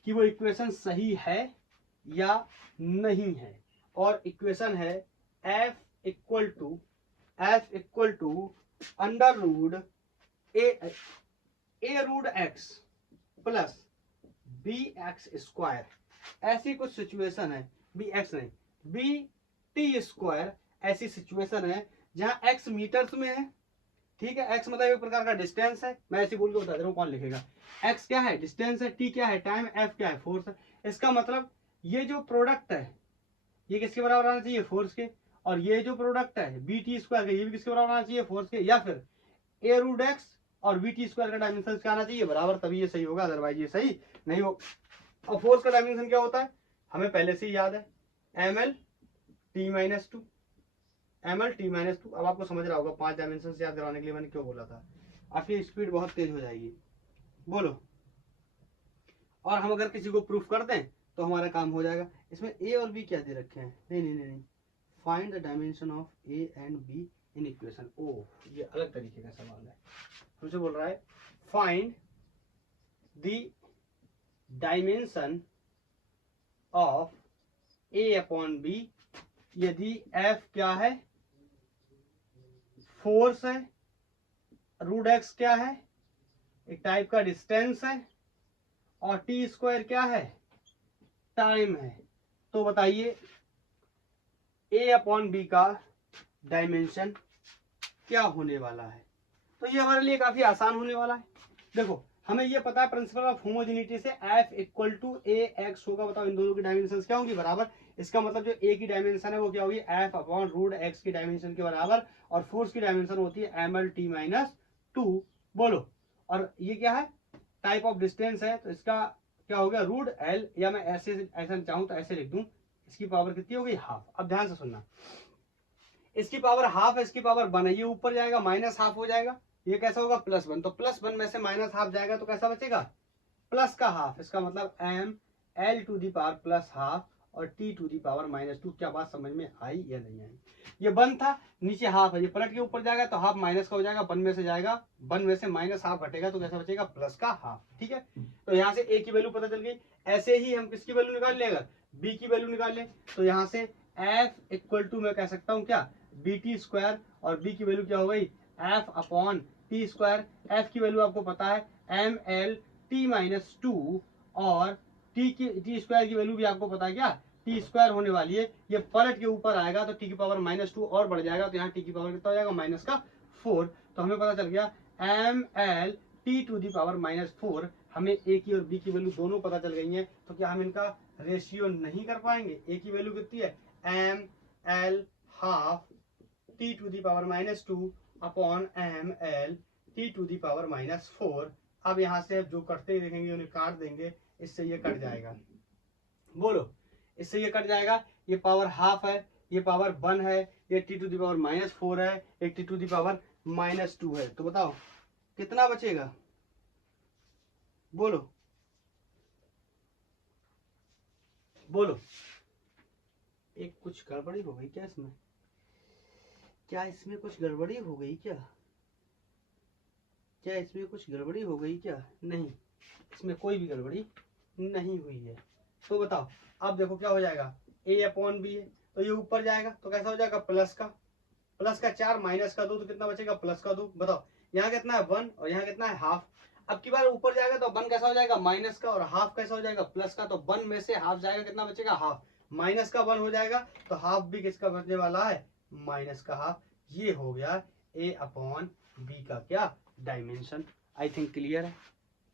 कि वो इक्वेशन सही है या नहीं है। और इक्वेशन है F equal to under root A root X plus B X square. ऐसी कुछ सिचुएशन है, बी एक्स नहीं, बी टी स्क्वायर, ऐसी सिचुएशन है जहां एक्स मीटर्स में है, ठीक है। एक्स मतलब एक प्रकार का डिस्टेंस है, मैं ऐसे बोल के बता दे रहा हूँ, कौन लिखेगा। एक्स क्या है, डिस्टेंस है, टी क्या है, टाइम, एफ क्या है, फोर्स है। इसका मतलब ये जो प्रोडक्ट है ये किसके बराबर आना चाहिए, फोर्स के। और ये जो प्रोडक्ट है बी टी स्क्वायर का, ये भी किसके बराबर आना चाहिए, फोर्स के। या फिर ए रूट एक्स और बी टी स्क्वायर का डायमेंशन क्या आना चाहिए, बराबर, तभी ये सही होगा, अदरवाइज ये सही नहीं हो। और फोर्स का डायमेंशन क्या होता है, हमें पहले से ही याद है, M L T minus two, M L T minus two. अब आपको समझ रहा होगा 5 डायमेंशन से याद कराने के लिए मैंने क्यों बोला था, आपकी स्पीड बहुत तेज हो जाएगी, बोलो। और हम अगर किसी को प्रूफ कर दें तो हमारा काम हो जाएगा। इसमें ए और बी क्या दे रखे हैं, नहीं नहीं नहीं, find the dimension of a and b in equation. ओ, ये अलग तरीके का सवाल है, हमसे बोल रहा है find the dimension of A upon B, यदि एफ क्या है, फोर्स है, रूट एक्स क्या है, एक टाइप का डिस्टेंस है, और टी स्क्वायर क्या है, टाइम है। तो बताइए ए अपॉन बी का डायमेंशन क्या होने वाला है। तो ये हमारे लिए काफी आसान होने वाला है। देखो, हमें ये पता है प्रिंसिपल ऑफ होमोजेनिटी से, F equal to A X होगा। बताओ इन दोनों की डायमेंशन क्या होंगी, बराबर। इसका मतलब जो ए की डायमेंशन है वो क्या होगी, एफ अपॉन रूट एक्स की डायमेंशन के बराबर। और फोर्स की डायमेंशन होती है M L T minus two, बोलो। और ये क्या है, टाइप ऑफ डिस्टेंस है, तो इसका क्या हो गया, रूट एल, या मैं ऐसे ऐसा चाहूं तो ऐसे लिख दूं, इसकी पावर कितनी हो गई, हाफ। अब ध्यान से सुनना, इसकी पावर हाफ है, इसकी पावर वन है, ये ऊपर जाएगा माइनस हाफ हो जाएगा, ये कैसा होगा, प्लस वन। तो प्लस वन में से माइनस हाफ जाएगा तो कैसा बचेगा, प्लस का हाफ। इसका मतलब m l to the power plus half और t to the power minus two. क्या बात समझ में आई या नहीं आई। ये वन था, नीचे हाफ है, ये पलट के ऊपर जाएगा तो हाफ माइनस का हो जाएगा, वन में से जाएगा, वन में से माइनस हाफ हटेगा तो कैसा बचेगा, प्लस का हाफ, ठीक है। तो यहाँ से ए की वैल्यू पता चल गई। ऐसे ही हम किसकी वैल्यू निकाल लें, अगर बी की वैल्यू निकाल लें तो यहाँ से एफ इक्वल टू मैं कह सकता हूँ क्या, बी टी स्क्वायर, और बी की वैल्यू क्या हो गई, F upon T square. F की वैल्यू आपको पता है M L T minus two, और टी स्क्वायर की वैल्यू भी आपको पता है क्या, टी स्क्वायर होने वाली है। ये पलट के ऊपर आएगा तो टी की पावर माइनस टू और बढ़ जाएगा, तो यहाँ टी की पावर कितना हो जाएगा, माइनस का 4। तो हमें पता चल गया M L T to the power minus 4। हमें ए की और बी की वैल्यू दोनों पता चल गई है, तो क्या हम इनका रेशियो नहीं कर पाएंगे। ए की वैल्यू कितनी है, M L half T to the power minus two upon M L T to the power minus 4। अब यहाँ से जो कटते ही देखेंगे उन्हें काट देंगे, इससे ये कट जाएगा, बोलो, इससे ये कट जाएगा। ये पावर हाफ है, ये पावर वन है, ये T to the power minus 4 है, एक T to the power minus 2 है। तो बताओ कितना बचेगा, बोलो, बोलो। एक कुछ गड़बड़ी हो गई क्या इसमें, क्या इसमें कुछ गड़बड़ी हो गई क्या? क्या इसमें कुछ गड़बड़ी हो गई क्या? नहीं, इसमें कोई भी गड़बड़ी नहीं हुई है। तो बताओ, अब देखो क्या हो जाएगा, a अपॉन बी है तो ये ऊपर जाएगा तो कैसा हो जाएगा, प्लस का 4 माइनस का 2 तो कितना बचेगा, प्लस का 2। बताओ यहाँ कितना है 1 और यहाँ कितना है हाफ। अब की बार ऊपर जाएगा तो 1 कैसा हो जाएगा, माइनस का, और हाफ कैसा हो जाएगा, प्लस का। तो 1 में से हाफ जाएगा, कितना बचेगा, हाफ। माइनस का 1 हो जाएगा तो हाफ भी किसका बचने वाला है, माइनस का हाफ। ये हो गया a अपॉन बी का क्या, डायमेंशन। आई थिंक क्लियर है,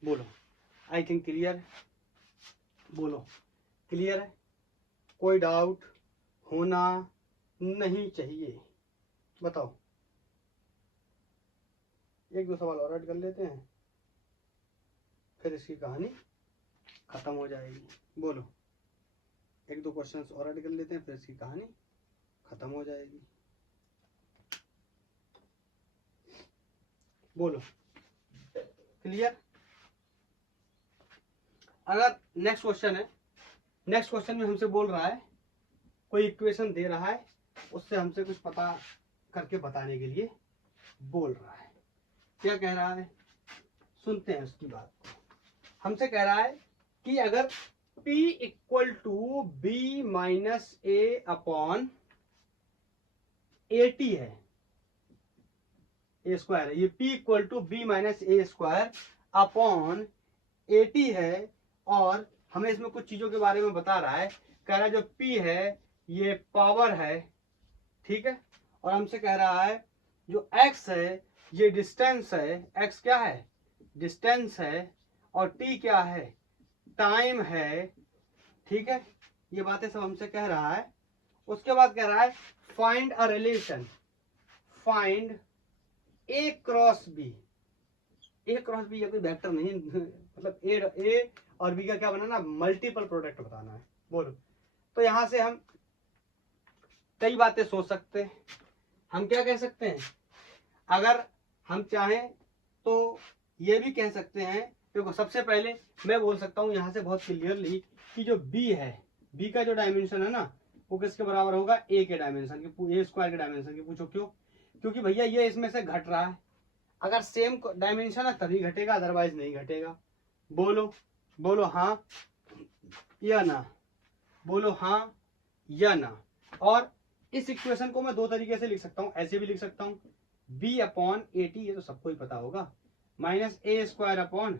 बोलो। आई थिंक क्लियर है, बोलो। क्लियर है, कोई डाउट होना नहीं चाहिए। बताओ, एक दो सवाल और ऐड कर लेते हैं, फिर इसकी कहानी खत्म हो जाएगी। बोलो, एक दो क्वेश्चंस और ऐड कर लेते हैं, फिर इसकी कहानी खत्म हो जाएगी। बोलो, क्लियर। अगर नेक्स्ट क्वेश्चन है, नेक्स्ट क्वेश्चन में हमसे बोल रहा है, कोई इक्वेशन दे रहा है, उससे हमसे कुछ पता करके बताने के लिए बोल रहा है। क्या कह रहा है, सुनते हैं उसकी बात को। हमसे कह रहा है कि अगर P equal to B minus A upon A T है, ए स्क्वायर है, ये P equal to B minus A square upon A T है, और हमें इसमें कुछ चीजों के बारे में बता रहा है। कह रहा है जो P है ये पावर है, ठीक है, और हमसे कह रहा है जो x है ये डिस्टेंस है। x क्या है, डिस्टेंस है, और t क्या है, टाइम है, ठीक है। ये बातें सब हमसे कह रहा है। उसके बाद कह रहा है find a relation, find a cross b। a cross b ये कोई वेक्टर नहीं, मतलब a और b का क्या बनाना, मल्टीपल प्रोडक्ट बताना है। बोलो, तो यहां से हम कई बातें सोच सकते हैं। हम क्या कह सकते हैं, अगर हम चाहें तो ये भी कह सकते हैं, देखो सबसे पहले मैं बोल सकता हूं यहां से बहुत क्लियरली कि जो b है, b का जो डायमेंशन है ना, वो किसके बराबर होगा, a के डायमेंशन के, a स्क्वायर के डायमेंशन के। पूछो क्यों, क्योंकि भैया ये इसमें से घट रहा है। अगर सेम डायमेंशन है तभी घटेगा, अदरवाइज नहीं घटेगा। बोलो, बोलो हाँ या ना, बोलो हाँ या ना। और इस इक्वेशन को मैं दो तरीके से लिख सकता हूं, ऐसे भी लिख सकता हूं, b अपॉन ए टी, ये तो सबको ही पता होगा, minus A square upon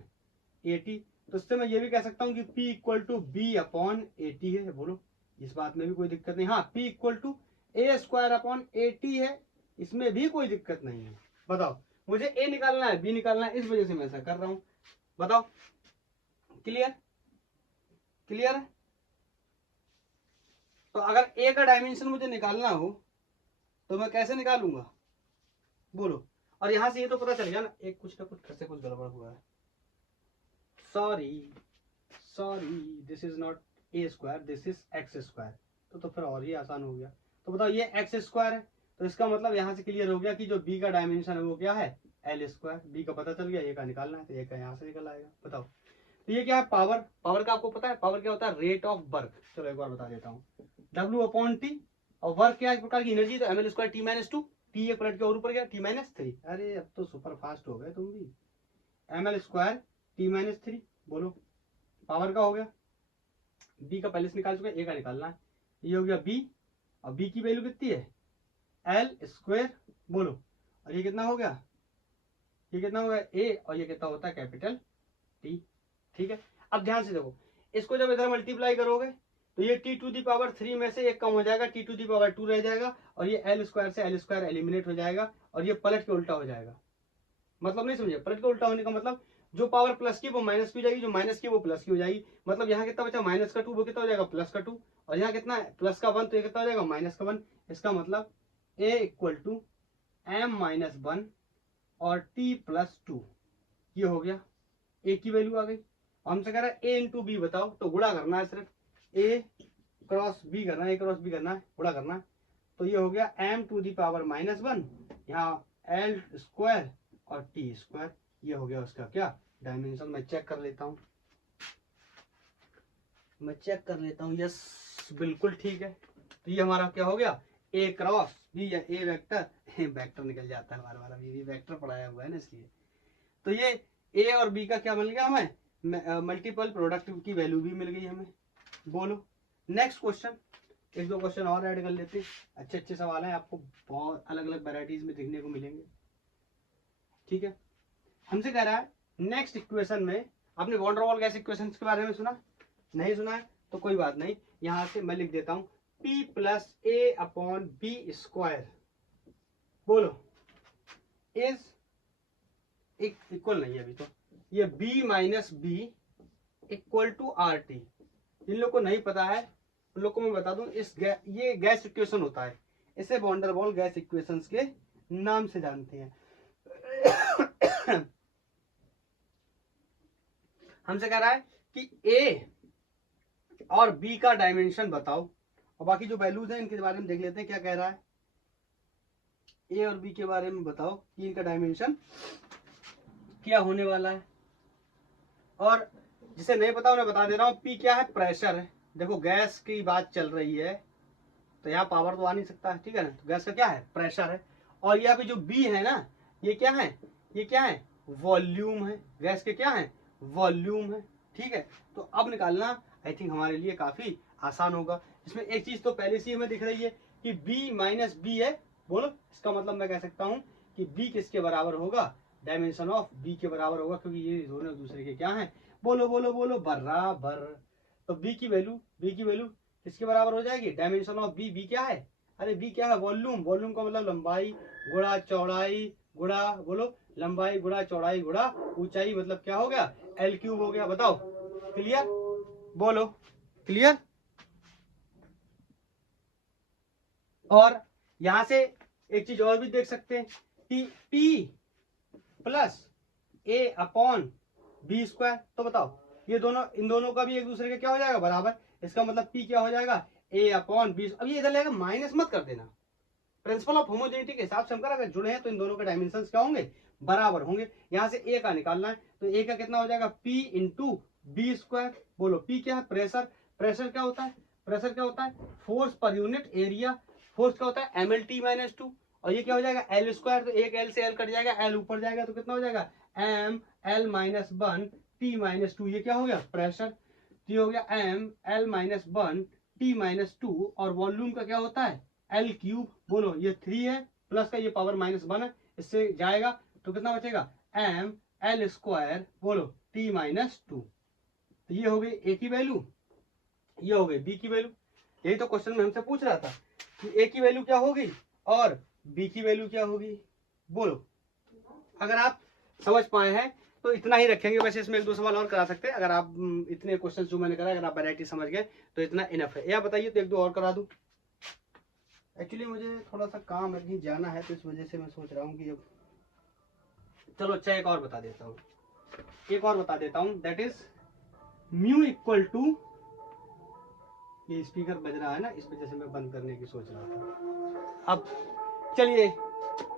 A T. तो इससे मैं ये भी कह सकता हूं कि p equal to B upon A T है। बोलो, इस बात में भी कोई दिक्कत नहीं। हाँ, p equal to A square upon A T है, इसमें भी कोई दिक्कत नहीं है। बताओ, मुझे a निकालना है, b निकालना है, इस वजह से मैं ऐसा कर रहा हूं। बताओ, क्लियर, क्लियर है। तो अगर a का डायमेंशन मुझे निकालना हो तो मैं कैसे निकालूंगा, बोलो। और यहां से ये तो पता चल गया ना, एक कुछ ना कुछ फिर से कुछ गड़बड़ हुआ है। Sorry sorry, this is not a square, this is x square. तो फिर और ही आसान हो गया। तो बताओ, ये एक्स स्क्वायर है, तो इसका मतलब यहाँ से क्लियर हो गया कि जो बी का डायमेंशन है वो क्या है, एल स्क्वायर। बी का पता चल गया, ए का निकालना है, तो ए का यहाँ से निकल आएगा। बताओ, तो ये क्या है, पावर। पावर का आपको पता है, पावर क्या होता है, रेट ऑफ वर्क। चलो एक बार बता देता हूँ, डब्ल्यू अपॉन टी, और वर्क क्या, एक प्रकार की एनर्जी, तो M L square T minus two, T एक पलट के और ऊपर गया टी माइनस थ्री। अरे अब तो सुपर फास्ट हो गए तुम भी, M L square T minus three. बोलो, पावर का हो गया। बी का पहले से निकाल चुके, ए का निकालना है। ये हो गया बी, और बी की वैल्यू कितनी है, एल स्क्वायर। बोलो, और ये कितना हो गया, ये कितना हो गया ए, और ये कितना होता है, कैपिटल टी। ठीक है, अब ध्यान से देखो, इसको जब इधर मल्टीप्लाई करोगे तो ये T to the power three में से एक कम हो जाएगा, T to the power two रह जाएगा, और ये एल स्क्वायर से एल स्क्वायर एलिमिनेट हो जाएगा, और ये पलट के उल्टा हो जाएगा। मतलब नहीं समझे, पलट के उल्टा होने का मतलब जो पावर प्लस की वो माइनस की हो जाएगी, जो माइनस की वो प्लस की हो जाएगी। मतलब यहाँ कितना बचा, माइनस का टू, वो कितना हो जाएगा, प्लस का टू, और यहाँ कितना है, प्लस का वन, तो ये कितना हो जाएगा, माइनस का वन। इसका मतलब a equal to m minus one और टी प्लस टू। ये हो गया, ए की वैल्यू आ गई। हमसे कह रहा है ए इंटू बी बताओ, तो गुणा करना है, सिर्फ ए क्रॉस बी करना है, ए क्रॉस बी करना है, गुणा करना है। तो ये हो गया M to the power minus one, यहाँ एल स्क्वायर और टी स्क्वायर। ये हो गया उसका क्या, डायमेंशन। मैं चेक कर लेता हूँ, मैं चेक कर लेता हूँ, यस बिल्कुल ठीक है। तो ये हमारा क्या हो गया, ए क्रॉस बी या ए वेक्टर, वेक्टर निकल जाता है बार बार, अभी भी वेक्टर पढ़ाया हुआ है ना इसलिए। तो ये ए और बी का क्या मिल गया हमें, मल्टीपल प्रोडक्ट की वैल्यू भी मिल गई हमें। बोलो नेक्स्ट क्वेश्चन, एक दो क्वेश्चन और ऐड कर लेते हैं, अच्छे अच्छे सवाल हैं, आपको बहुत अलग अलग वैरायटीज में देखने को मिलेंगे। ठीक है, हमसे कह रहा है नेक्स्ट इक्वेशन में, आपने van der Waal gas equation के बारे में सुना, नहीं सुना है तो कोई बात नहीं, यहां से मैं लिख देता हूं P plus a upon b square, बोलो इज इक्वल नहीं है अभी तो, ये B minus b equal to r t. जिन लोग को नहीं पता है उन लोग को मैं बता दूं, ये गैस इक्वेशन होता है, इसे van der Waal gas equations के नाम से जानते हैं। हमसे कह रहा है कि ए और बी का डायमेंशन बताओ, और बाकी जो वैल्यूज हैं इनके बारे में देख लेते हैं क्या कह रहा है। ए और बी के बारे में बताओ कि इनका डायमेंशन क्या होने वाला है, और जिसे नहीं पता उन्हें बता दे रहा हूं, पी क्या है, प्रेशर है। देखो गैस की बात चल रही है तो यहाँ पावर तो आ नहीं सकता है, ठीक है ना, तो गैस का क्या है, प्रेशर है। और यहाँ पे जो बी है ना, ये क्या है, ये क्या है, वॉल्यूम है, गैस के क्या है, वॉल्यूम है। ठीक है, तो अब निकालना आई थिंक हमारे लिए काफी आसान होगा। इसमें एक चीज तो पहले से ही हमें दिख रही है कि b माइनस बी है, बोलो इसका मतलब मैं कह सकता हूं कि b किसके बराबर होगा, डायमेंशन ऑफ b के बराबर होगा, क्योंकि ये दोनों एक दूसरे के क्या है, बोलो बोलो बोलो बराबर। तो b की वैल्यू किसके बराबर हो जाएगी, डायमेंशन ऑफ b क्या है, अरे b क्या है, वॉल्यूम, वॉल्यूम का मतलब लंबाई गुणा चौड़ाई गुणा, बोलो लंबाई गुणा चौड़ाई गुणा ऊंचाई, मतलब क्या हो गया, L क्यूब हो गया। बताओ क्लियर, बोलो क्लियर। और यहां से एक चीज और भी देख सकते हैं कि P plus a upon b square, तो बताओ ये दोनों, इन दोनों का भी एक दूसरे के क्या हो जाएगा, बराबर। इसका मतलब P क्या हो जाएगा, ए अपॉन बी। अब ये इधर लगेगा, माइनस मत कर देना, प्रिंसिपल ऑफ होमोजेनिटी के हिसाब से हम अगर जुड़े हैं तो इन दोनों के डायमेंशंस क्या होंगे, बराबर होंगे। यहां से ए का निकालना है तो ए का कितना हो जाएगा, P इंटू बी स्क्वायर। बोलो P क्या है, प्रेशर, प्रेशर क्या होता है, प्रेशर क्या होता है, force per unit area, force क्या होता है MLT माइनस 2, और ये क्या हो जाएगा L स्क्वायर, तो एक L से L कट जाएगा, L ऊपर जाएगा तो कितना हो जाएगा ML माइनस 1 T माइनस 2, ये क्या हो गया, प्रेशर। ये हो गया ML माइनस 1 T माइनस 2, और वॉल्यूम का क्या होता है L क्यूब। बोलो ये 3 है, प्लस का ये पावर माइनस 1 है, इससे जाएगा तो कितना बचेगा ML स्क्वायर, बोलो T माइनस 2। तो ये हो गई ए की वैल्यू, ये हो गई बी की वैल्यू। यही तो क्वेश्चन में हमसे पूछ रहा था कि ए की वैल्यू क्या होगी और बी की वैल्यू क्या होगी। बोलो अगर आप समझ पाए हैं तो इतना ही रखेंगे, वैसे इसमें एक दो सवाल और करा सकते हैं, अगर आप इतने क्वेश्चन जो मैंने करा अगर आप वैरायटी समझ गए तो इतना इनफ है। या बताइए तो एक दो और करा दूं। एक्चुअली मुझे थोड़ा सा काम है, कहीं जाना है, तो इस वजह से मैं सोच रहा हूँ कि अब चलो अच्छा एक और बता देता हूँ, that is mu equal to, ये स्पीकर बज रहा है ना, इस वजह से मैं बंद करने की सोच रहा था। अब चलिए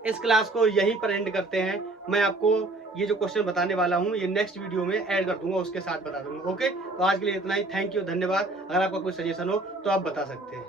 इस क्लास को यहीं पर एंड करते हैं। मैं आपको ये जो क्वेश्चन बताने वाला हूँ ये नेक्स्ट वीडियो में ऐड कर दूंगा, उसके साथ बता दूंगा। ओके, तो आज के लिए इतना ही, थैंक यू, धन्यवाद। अगर आपका कोई सजेशन हो तो आप बता सकते हैं।